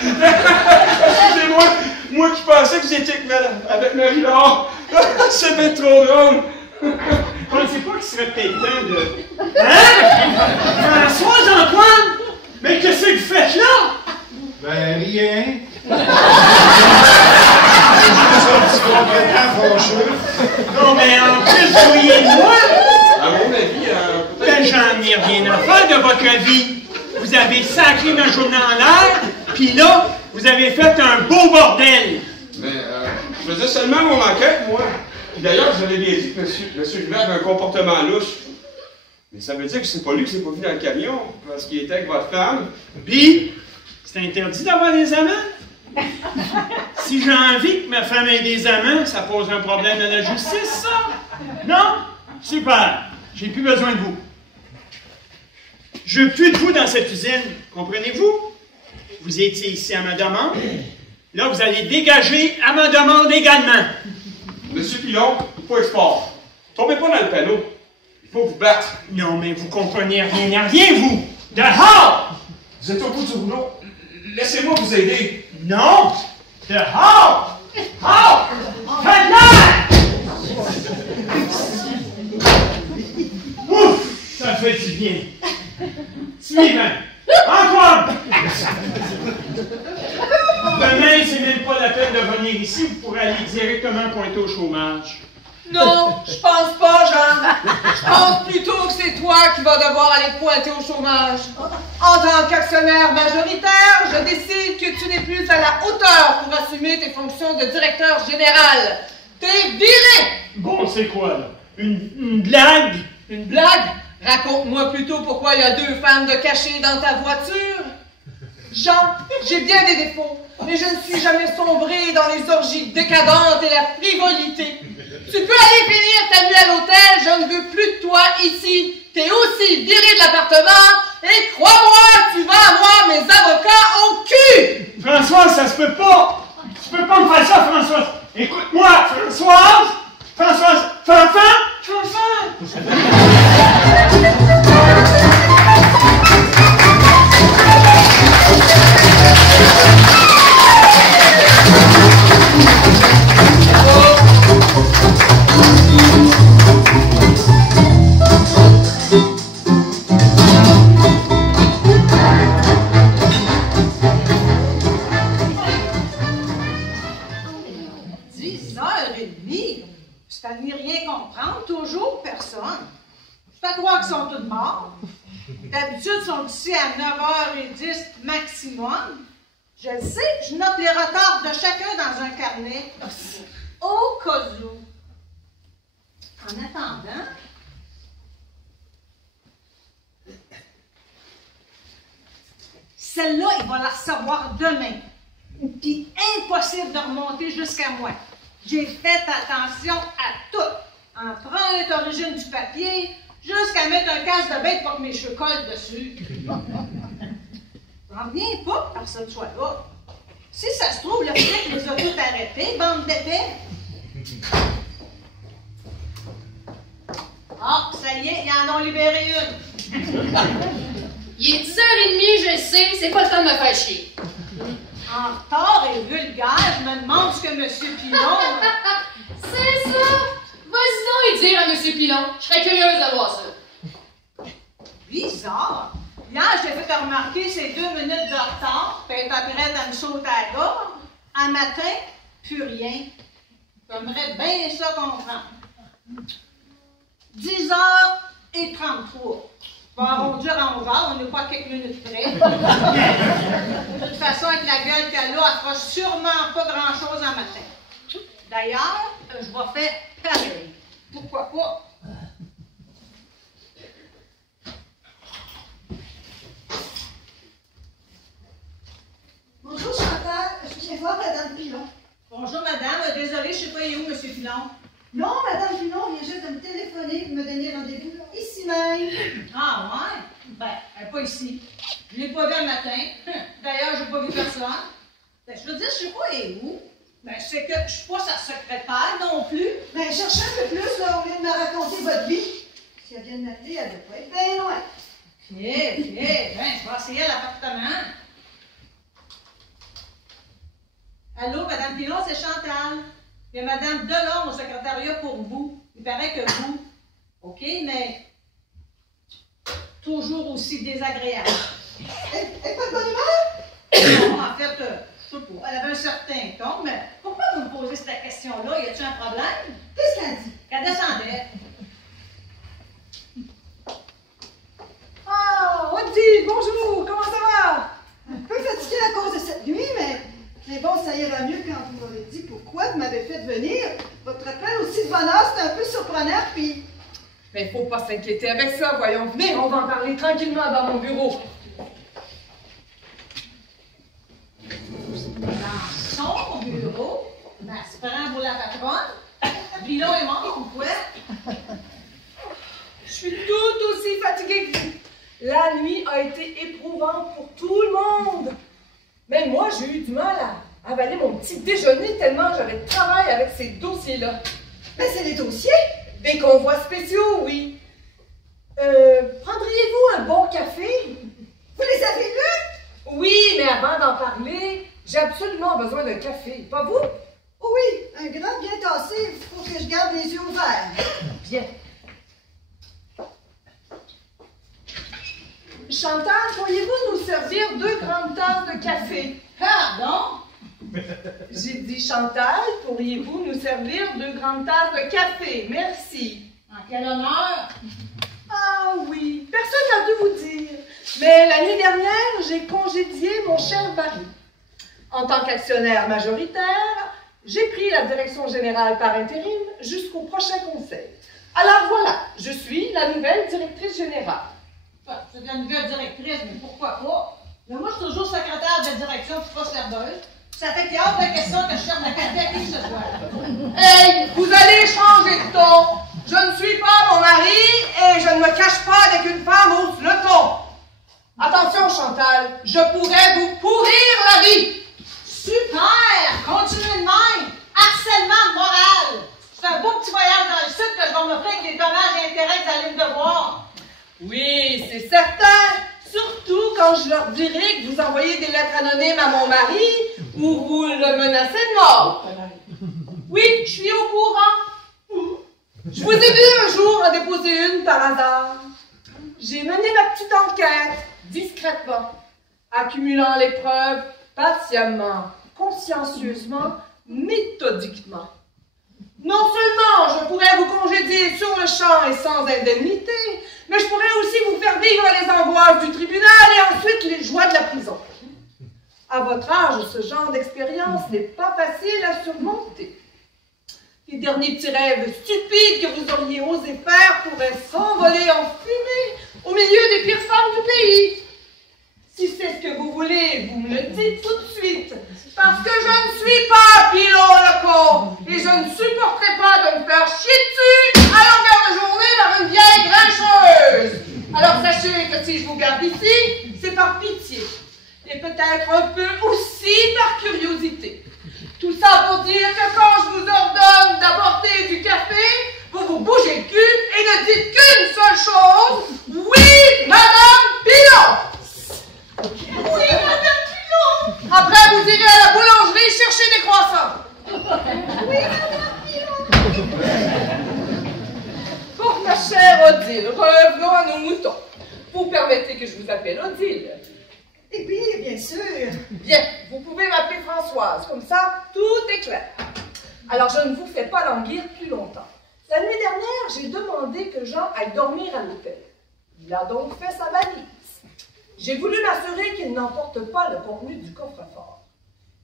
Excusez-moi, moi qui pensais que vous étiez avec Marie-Laure. C'est bien trop drôle. On ne sait pas qu'il serait peut-être temps de... Hein? François, Antoine! Mais qu'est-ce que vous faites là? Ben, rien. C'est complètement fâcheux. Non, mais en plus, vous riez de moi? À mon avis, Ben, j'en ai rien à faire de votre vie. Vous avez sacré ma journée en l'air, puis là, vous avez fait un beau bordel. Mais je faisais seulement mon enquête, moi. D'ailleurs, je l'ai bien dit que monsieur Goulet avait un comportement louche. Mais ça veut dire que c'est pas lui qui s'est pas vu dans le camion, parce qu'il était avec votre femme. Puis, c'est interdit d'avoir des amants? Si j'ai envie que ma femme ait des amants, ça pose un problème à la justice, ça? Non? Super. J'ai plus besoin de vous. Je veux plus de vous dans cette usine. Comprenez-vous? Vous étiez ici à ma demande. Là, vous allez dégager à ma demande également. Monsieur Pilon, il faut export. Tombez pas dans le panneau. Il faut vous battre. Non, mais vous comprenez rien à rien, vous! Dehors! Vous êtes au bout du rouleau. Laissez-moi vous aider. Non! Dehors! Dehors! Faites-le! Ouf! Ça fait du bien. Suivant. Antoine! Demain, c'est même pas la peine de venir ici. Vous pourrez aller directement pointer au chômage. Non, je pense pas, Jean. Je pense plutôt que c'est toi qui vas devoir aller pointer au chômage. En tant qu'actionnaire majoritaire, je décide que tu n'es plus à la hauteur pour assumer tes fonctions de directeur général. T'es viré! Bon, c'est quoi, là? Une blague? Une blague? Raconte-moi plutôt pourquoi il y a 2 femmes de cachées dans ta voiture. Jean, j'ai bien des défauts, mais je ne suis jamais sombré dans les orgies décadentes et la frivolité. Tu peux aller finir ta nuit à l'hôtel, je ne veux plus de toi ici. T'es aussi viré de l'appartement, et crois-moi, tu vas avoir mes avocats au cul! Françoise, ça se peut pas! Tu peux pas me faire ça, Françoise! Écoute-moi, Françoise! Françoise! Fanfan! Fanfan! C'est à n'y rien comprendre, toujours personne. Je fais croire qu'ils sont tous morts. D'habitude, ils sont ici à 9h10 maximum. Je le sais, je note les retards de chacun dans un carnet. Au cas où. En attendant, celle-là, il va la recevoir demain. Puis impossible de remonter jusqu'à moi. J'ai fait attention à tout. Empreinte, origine du papier, jusqu'à mettre un casse de bête pour que mes cheveux collent dessus. J'en reviens pas que personne soit là. Si ça se trouve, le flic les a tous arrêtés, bande d'épais. Ah, ça y est, ils en ont libéré une. Il est 10h30, je sais, c'est pas le temps de me faire chier. En retard et vulgaire, je me demande ce que M. Pilon... C'est ça! Vas-y donc et dire à M. Pilon, je serais curieuse de voir ça. Bizarre. Hier, j'ai fait remarquer ces 2 minutes de retard, puis elle était prête à me sauter à la gorge. Un matin, plus rien. J'aimerais bien ça comprendre. 10h33. On va arrondir à 11h, on n'est pas à quelques minutes près. De toute façon, avec la gueule qu'elle a, elle fera sûrement pas grand-chose en matin. D'ailleurs, je vais faire pareil. Pourquoi pas? Bonjour Chantal, je viens voir Madame Pilon. Bonjour madame, désolée, je ne sais pas, il est où M. Pilon? Non, Madame Pilon vient juste de me téléphoner pour me donner rendez-vous ici même. Ah ouais? Ben, elle n'est pas ici. Je ne l'ai pas vu un matin. D'ailleurs, je n'ai pas vu personne. Ben, je veux dire, je ne sais pas, elle est où? Ben, c'est que je ne suis pas sa secrétaire non plus. Ben, cherchez un peu plus, là, au lieu de me raconter votre vie. Si elle vient de m'appeler, elle ne doit pas être bien loin. Ok, ben, je vais essayer à l'appartement. Allô, Madame Pilon, c'est Chantal. Il y a Madame Delon au secrétariat pour vous. Il paraît que vous. OK, mais toujours aussi désagréable. Elle n'est pas de bonne humeur? Non, en fait, je sais pas. Elle avait un certain ton, mais pourquoi vous me posez cette question-là? Y a-t-il un problème? Qu'est-ce qu'elle dit? Qu'elle descendait. Ah, Audie, bonjour, comment ça va? Un peu fatiguée à cause de cette nuit, mais bon, ça ira mieux quand vous m'aurez dit pourquoi vous m'avez fait venir. Votre appel aussi de bonne heure. faut pas s'inquiéter avec ça. Voyons, venez, on va en parler tranquillement dans mon bureau. Dans son bureau, ben, c'est prend pour la patronne. Pilon est mort ou quoi? Je suis tout aussi fatiguée que vous. La nuit a été éprouvante pour tout le monde. Même moi, j'ai eu du mal à avaler mon petit déjeuner tellement j'avais de travail avec ces dossiers-là. Mais c'est des dossiers? Des convois spéciaux, oui. Prendriez-vous un bon café? Vous les avez lus? Oui, mais avant d'en parler, j'ai absolument besoin d'un café. Pas vous? Oh oui, un grand bien tassé, il faut que je garde les yeux ouverts. Bien. Chantal, pourriez-vous nous servir 2 grandes tasses de café? Pardon? J'ai dit, Chantal, pourriez-vous nous servir 2 grandes tasses de café? Merci. En quel honneur? Ah oui, personne n'a dû vous dire. Mais la nuit dernière, j'ai congédié mon cher mari. En tant qu'actionnaire majoritaire, j'ai pris la direction générale par intérim jusqu'au prochain conseil. Alors voilà, je suis la nouvelle directrice générale. C'est de la nouvelle directrice, mais pourquoi pas? Mais moi, je suis toujours secrétaire de direction, puis pas serveuse. Ça fait qu'il y a hors de question que je serve le café à qui ce soir. Hey, vous allez changer de ton. Je ne suis pas mon mari et je ne me cache pas dès qu'une femme hausse le ton. Attention, Chantal, je pourrais vous pourrir la vie. Super! Continuez de même! Harcèlement moral! C'est un beau petit voyage dans le sud que je vais m'offrir avec les dommages et intérêts que vous allez me devoir. Oui, c'est certain. Surtout quand je leur dirai que vous envoyez des lettres anonymes à mon mari ou vous le menacez de mort. Oui, je suis au courant. Je vous ai vu un jour en déposer une par hasard. J'ai mené ma petite enquête, discrètement, accumulant les preuves patiemment, consciencieusement, méthodiquement. Non seulement je pourrais vous congédier sur le champ et sans indemnité, mais je pourrais aussi vous faire vivre les angoisses du tribunal et ensuite les joies de la prison. À votre âge, ce genre d'expérience n'est pas facile à surmonter. Les derniers petits rêves stupides que vous auriez osé faire pourraient s'envoler en fumée au milieu des pires femmes du pays. Si c'est ce que vous voulez, vous me le dites tout de suite. Parce que je ne suis pas Pilon le con et je ne supporterai pas de me faire chier dessus à longueur de journée par une vieille grincheuse. Alors sachez que si je vous garde ici, c'est par pitié et peut-être un peu aussi par curiosité. Tout ça pour dire que quand je vous ordonne d'apporter du café, vous vous bougez le cul et ne dites qu'une seule chose. Oui, Madame Pilon! Oui, Madame Pilon! Après, vous irez à la boulangerie chercher des croissants. Oui, Madame Pilon! Pour ma chère Odile, revenons à nos moutons. Vous permettez que je vous appelle Odile? Eh bien, bien sûr. Bien, vous pouvez m'appeler Françoise, comme ça, tout est clair. Alors, je ne vous fais pas languir plus longtemps. La nuit dernière, j'ai demandé que Jean aille dormir à l'hôtel. Il a donc fait sa valise. J'ai voulu m'assurer qu'il n'emporte pas le contenu du coffre-fort.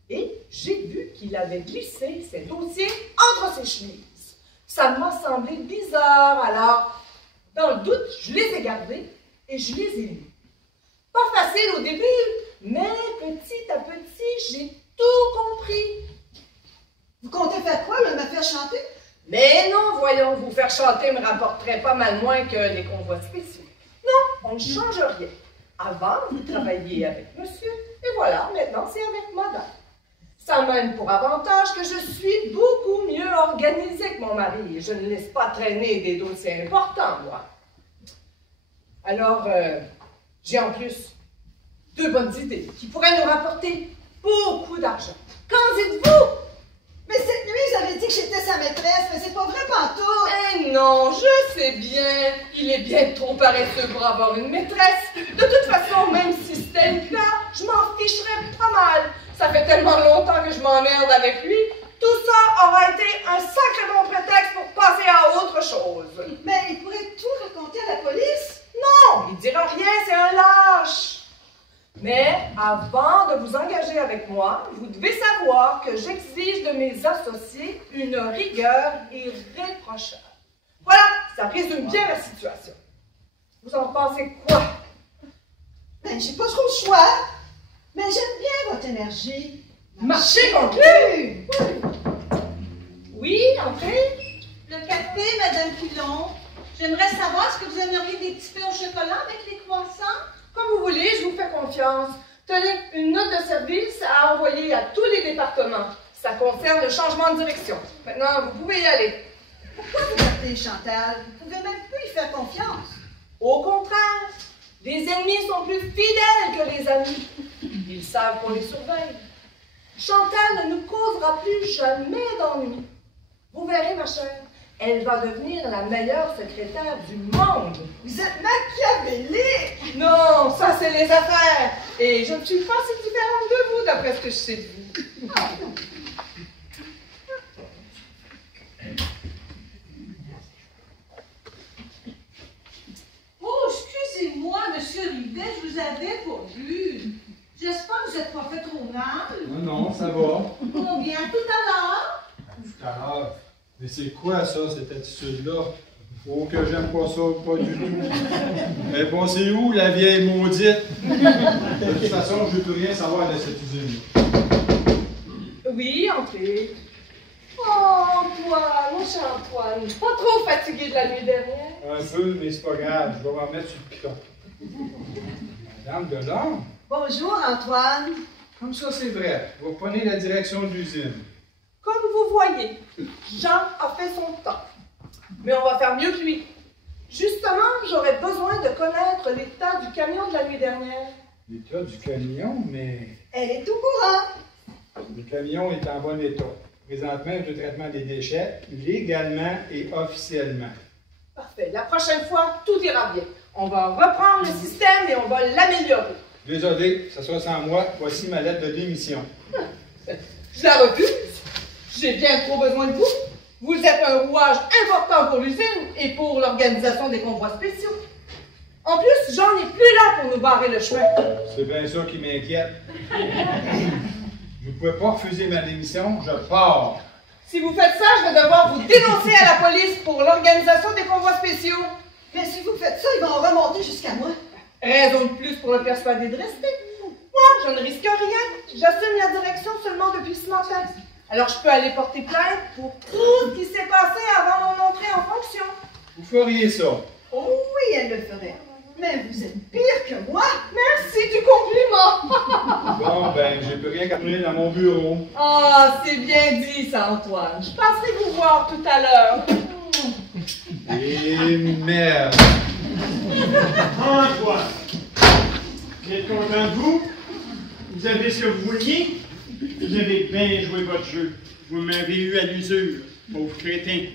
Et j'ai vu qu'il avait glissé ses dossiers entre ses chemises. Ça m'a semblé bizarre, alors, dans le doute, je les ai gardés et je les ai lus. Pas facile au début, mais petit à petit, j'ai tout compris. Vous comptez faire quoi, me faire chanter? Mais non, voyons, vous faire chanter me rapporterait pas mal moins que les convois spéciaux. Non, on ne change rien. Avant, vous travailliez avec monsieur, et voilà, maintenant c'est avec madame. Ça mène pour avantage que je suis beaucoup mieux organisée que mon mari, et je ne laisse pas traîner des dossiers importants, moi. Alors, j'ai en plus 2 bonnes idées qui pourraient nous rapporter beaucoup d'argent. Qu'en dites-vous? Mais cette nuit, vous avez dit que j'étais sa maîtresse, mais c'est pas vrai pantoute. Eh non, je sais bien. Il est bien trop paresseux pour avoir une maîtresse. De toute façon, même si c'était une fleur, je m'en ficherais pas mal. Ça fait tellement longtemps que je m'emmerde avec lui. Tout ça aura été un sacré bon prétexte pour passer à autre chose. Mais il pourrait tout raconter à la police. Non, il dira rien, c'est un lâche. Mais avant de vous engager avec moi, vous devez savoir que j'exige de mes associés une rigueur irréprochable. Voilà, ça résume bien la situation. Vous en pensez quoi? Ben, j'ai pas trop le choix, mais j'aime bien votre énergie. Marché conclu! Oui, entrez. Le café, Madame Pilon. J'aimerais savoir, est-ce que vous aimeriez des petits pains au chocolat avec les croissants? Comme vous voulez, je vous fais confiance. Tenez, une note de service à envoyer à tous les départements. Ça concerne le changement de direction. Maintenant, vous pouvez y aller. Pourquoi vous appelez Chantal? Vous pouvez même plus y faire confiance. Au contraire, les ennemis sont plus fidèles que les amis. Ils savent qu'on les surveille. Chantal ne nous causera plus jamais d'ennui. Vous verrez, ma chère, elle va devenir la meilleure secrétaire du monde. Vous êtes machiavélique! Non, ça c'est les affaires. Et je ne suis pas si différente de vous, d'après ce que je sais de vous. Oh, excusez-moi, Monsieur Rivet, je vous avais pas vu. J'espère que vous n'êtes pas fait trop mal. Non, ça va. Combien? Tout à l'heure? Tout à l'heure. Mais c'est quoi ça, cette attitude-là? Oh, que j'aime pas ça, pas du tout. Mais bon, c'est où la vieille maudite? De toute façon, je ne veux plus rien savoir de cette usine. Oui, entrez. Oh, Antoine, mon cher Antoine, pas trop fatigué de la nuit dernière? Un peu, mais c'est pas grave, je vais m'en mettre sur le piton. Madame Delorme? Bonjour, Antoine. Comme ça, c'est vrai. Vous prenez la direction de l'usine. Comme vous voyez, Jean a fait son temps. Mais on va faire mieux que lui. Justement, j'aurais besoin de connaître l'état du camion de la nuit dernière. L'état du camion, mais... Elle est au courant. Le camion est en bon état. Présentement, le traitement des déchets, légalement et officiellement. Parfait. La prochaine fois, tout ira bien. On va reprendre le système et on va l'améliorer. Désolé, ça sera sans moi. Voici ma lettre de démission. Je la refuse. J'ai bien trop besoin de vous. Vous êtes un rouage important pour l'usine et pour l'organisation des convois spéciaux. En plus, Jean n'est plus là pour nous barrer le chemin. C'est bien ça qui m'inquiète. Vous ne pouvez pas refuser ma démission, je pars. Si vous faites ça, je vais devoir vous dénoncer à la police pour l'organisation des convois spéciaux. Mais si vous faites ça, ils vont remonter jusqu'à moi. Raison de plus pour le persuader de rester. Moi, je ne risque rien. J'assume la direction seulement depuis ce matin. Alors, je peux aller porter plainte pour tout ce qui s'est passé avant mon entrée en fonction. Vous feriez ça. Oh oui, elle le ferait. Mais vous êtes pire que moi. Merci du compliment. Bon, ben, j'ai plus rien qu'à tourner dans mon bureau. Ah, c'est bien dit, ça, Antoine. Je passerai vous voir tout à l'heure. Et merde. Antoine, vous êtes content de vous? Vous avez ce que vous vouliez? Vous avez bien joué votre jeu. Vous m'avez eu à l'usure, pauvre crétin.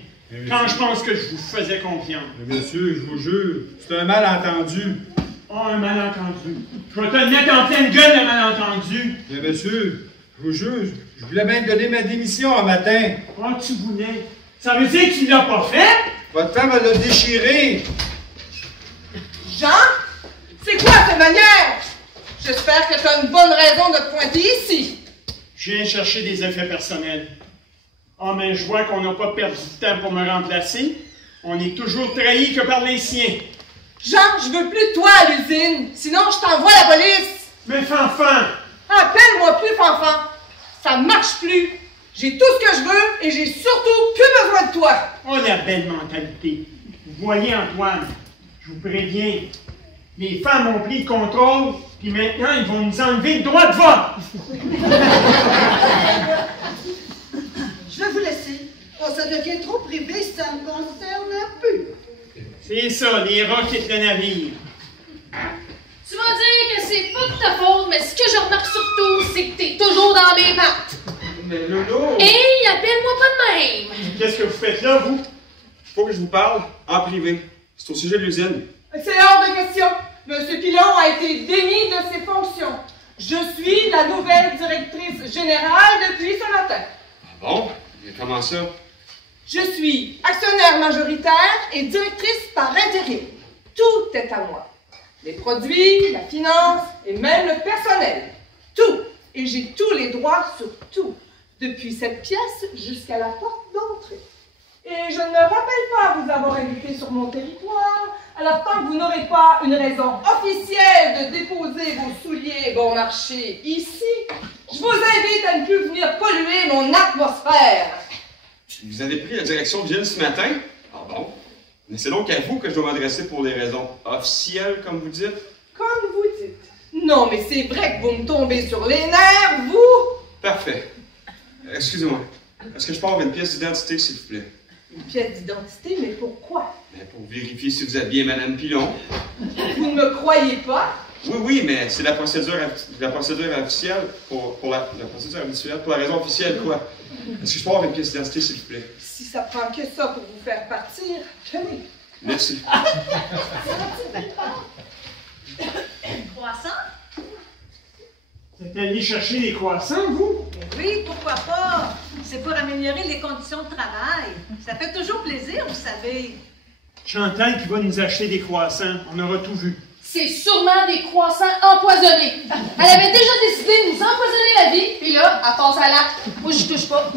Quand je pense que je vous faisais confiance. Mais monsieur, je vous jure, c'est un malentendu. Oh, un malentendu. Je vais te mettre en pleine gueule, le malentendu. Mais monsieur, je vous jure, je voulais même donner ma démission un matin. Oh, tu voulais. Ça veut dire que tu l'as pas fait? Votre femme, elle l'a déchiré. Jean, c'est quoi cette manière? J'espère que tu as une bonne raison de pointer ici. Je viens chercher des effets personnels. Oh, mais je vois qu'on n'a pas perdu de temps pour me remplacer. On est toujours trahi que par les siens. Jean, je veux plus de toi à l'usine, sinon je t'envoie à la police. Mais Fanfan! Appelle-moi plus Fanfan. Ça marche plus. J'ai tout ce que je veux et j'ai surtout plus besoin de toi. Oh, la belle mentalité. Vous voyez, Antoine, je vous préviens, les femmes ont pris le contrôle, puis maintenant, ils vont nous enlever le droit de vote. Je vais vous laisser. Oh, ça devient trop privé, ça me concerne plus. C'est ça, les rats quittent le navire. Tu vas dire que c'est pas de ta faute, mais ce que je remarque surtout, c'est que t'es toujours dans mes pattes. Mais Lolo! Hey, appelle-moi pas de même. Qu'est-ce que vous faites là, vous? Faut que je vous parle en privé. C'est au sujet de l'usine. C'est hors de question. Monsieur Pilon a été démis de ses fonctions. Je suis la nouvelle directrice générale depuis ce matin. Bon, et comment ça? Je suis actionnaire majoritaire et directrice par intérim. Tout est à moi. Les produits, la finance et même le personnel. Tout. Et j'ai tous les droits sur tout. Depuis cette pièce jusqu'à la porte d'entrée. Et je ne me rappelle pas vous avoir invité sur mon territoire. Alors, tant que vous n'aurez pas une raison officielle de déposer vos souliers bon marché ici, je vous invite à ne plus venir polluer mon atmosphère. Vous avez pris la direction de Gilles ce matin? Ah bon? Mais c'est donc à vous que je dois m'adresser pour des raisons officielles, comme vous dites? Comme vous dites. Non, mais c'est vrai que vous me tombez sur les nerfs, vous! Parfait. Excusez-moi. Est-ce que je peux avoir une pièce d'identité, s'il vous plaît? Une pièce d'identité, mais pourquoi? Ben, pour vérifier si vous êtes bien Madame Pilon. Vous ne me croyez pas? Oui, mais c'est la procédure officielle pour la procédure habituelle, pour la raison officielle, quoi. Est-ce que je peux avoir une pièce d'identité, s'il vous plaît? Si ça prend que ça pour vous faire partir, tenez. Merci. Croissant? Vous êtes allé chercher des croissants, vous? Oui, pourquoi pas? C'est pour améliorer les conditions de travail. Ça fait toujours plaisir, vous savez. Chantal qui va nous acheter des croissants. On aura tout vu. C'est sûrement des croissants empoisonnés. Elle avait déjà décidé de nous empoisonner la vie, puis là, elle passe à l'acte. Moi, je touche pas.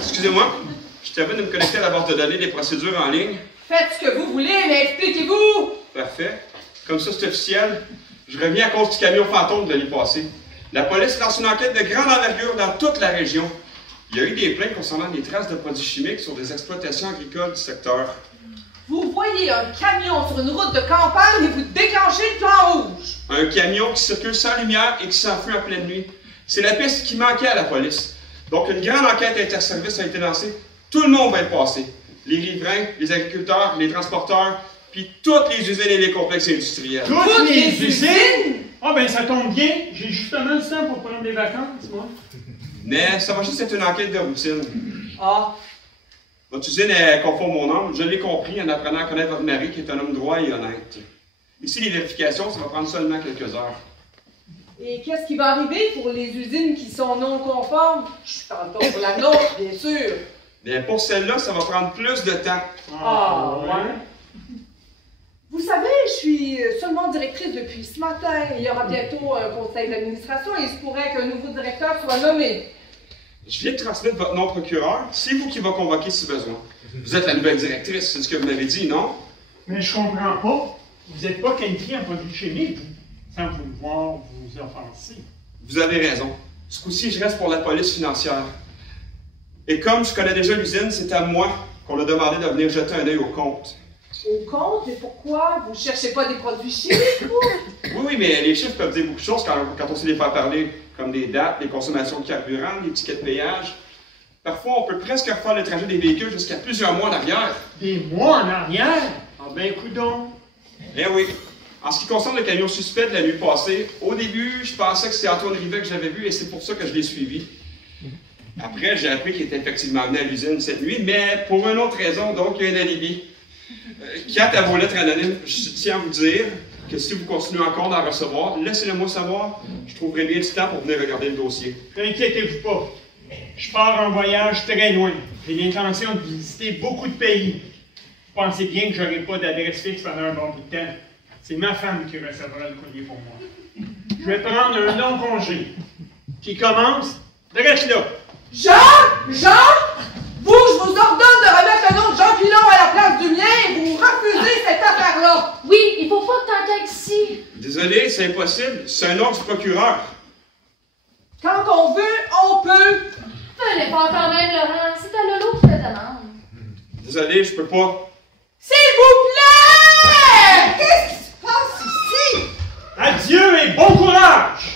Excusez-moi, je t'avais de me connecter à la base de données des procédures en ligne. Faites ce que vous voulez, mais expliquez-vous! Parfait. Comme ça, c'est officiel. Je reviens à cause du camion fantôme de l'année passée. La police lance une enquête de grande envergure dans toute la région. Il y a eu des plaintes concernant des traces de produits chimiques sur des exploitations agricoles du secteur. Vous voyez un camion sur une route de campagne et vous déclenchez le plan rouge. Un camion qui circule sans lumière et qui s'enfuit en pleine nuit. C'est la piste qui manquait à la police. Donc, une grande enquête interservice a été lancée. Tout le monde va être passé. Les riverains, les agriculteurs, les transporteurs, puis toutes les usines et les complexes industriels. Toutes les usines? Ah ben ça tombe bien, j'ai justement le temps pour prendre des vacances, moi. Mais ça va juste être une enquête de routine. Ah. Votre usine est conforme au nom, je l'ai compris en apprenant à connaître votre mari qui est un homme droit et honnête. Ici, les vérifications, ça va prendre seulement quelques heures. Et qu'est-ce qui va arriver pour les usines qui sont non conformes? Je parle pas pour la nôtre, bien sûr. Bien, pour celle-là, ça va prendre plus de temps. Ah, ouais. Vous savez, je suis seulement directrice depuis ce matin. Il y aura bientôt un conseil d'administration et il se pourrait qu'un nouveau directeur soit nommé. Je viens de transmettre votre nom au procureur. C'est vous qui va convoquer si besoin. Vous êtes la nouvelle directrice, c'est ce que vous m'avez dit, non? Mais je comprends pas. Vous n'êtes pas qualifié en produits chimiques, sans pouvoir vous offenser. Vous avez raison. Ce coup-ci, je reste pour la police financière. Et comme je connais déjà l'usine, c'est à moi qu'on a demandé de venir jeter un œil au compte. Au compte? Et pourquoi? Vous ne cherchez pas des produits chimiques, vous? Oui, mais les chiffres peuvent dire beaucoup de choses quand on sait les faire parler, comme des dates, les consommations de carburant, les tickets de péage. Parfois, on peut presque refaire le trajet des véhicules jusqu'à plusieurs mois en arrière. Des mois en arrière? Ah ben, coudonc. Eh oui. En ce qui concerne le camion suspect de la nuit passée, au début, je pensais que c'était Antoine Rivet que j'avais vu et c'est pour ça que je l'ai suivi. Après, j'ai appris qu'il était effectivement venu à l'usine cette nuit, mais pour une autre raison, donc il y a un alibi. Quant à vos lettres anonymes, je tiens à vous dire que si vous continuez encore d'en recevoir, laissez-le-moi savoir. Je trouverai bien du temps pour venir regarder le dossier. Inquiétez-vous pas. Je pars en voyage très loin. J'ai l'intention de visiter beaucoup de pays. Vous pensez bien que je n'aurai pas d'adresse fixe pendant un bon bout de temps. C'est ma femme qui recevra le courrier pour moi. Je vais prendre un long congé qui commence direct là. Jean! Vous, je vous ordonne de remettre le nom de Jean Pilon à la place du mien et vous refusez cette affaire-là. Oui, il faut pas que t'enquêtes ici. Désolé, c'est impossible. C'est un ordre du procureur. Quand on veut, on peut. Fais l'effort quand même, Laurent. C'est à Lolo qui te demande. Désolé, je peux pas. S'il vous plaît! Qu'est-ce qui se passe ici? Adieu et bon courage!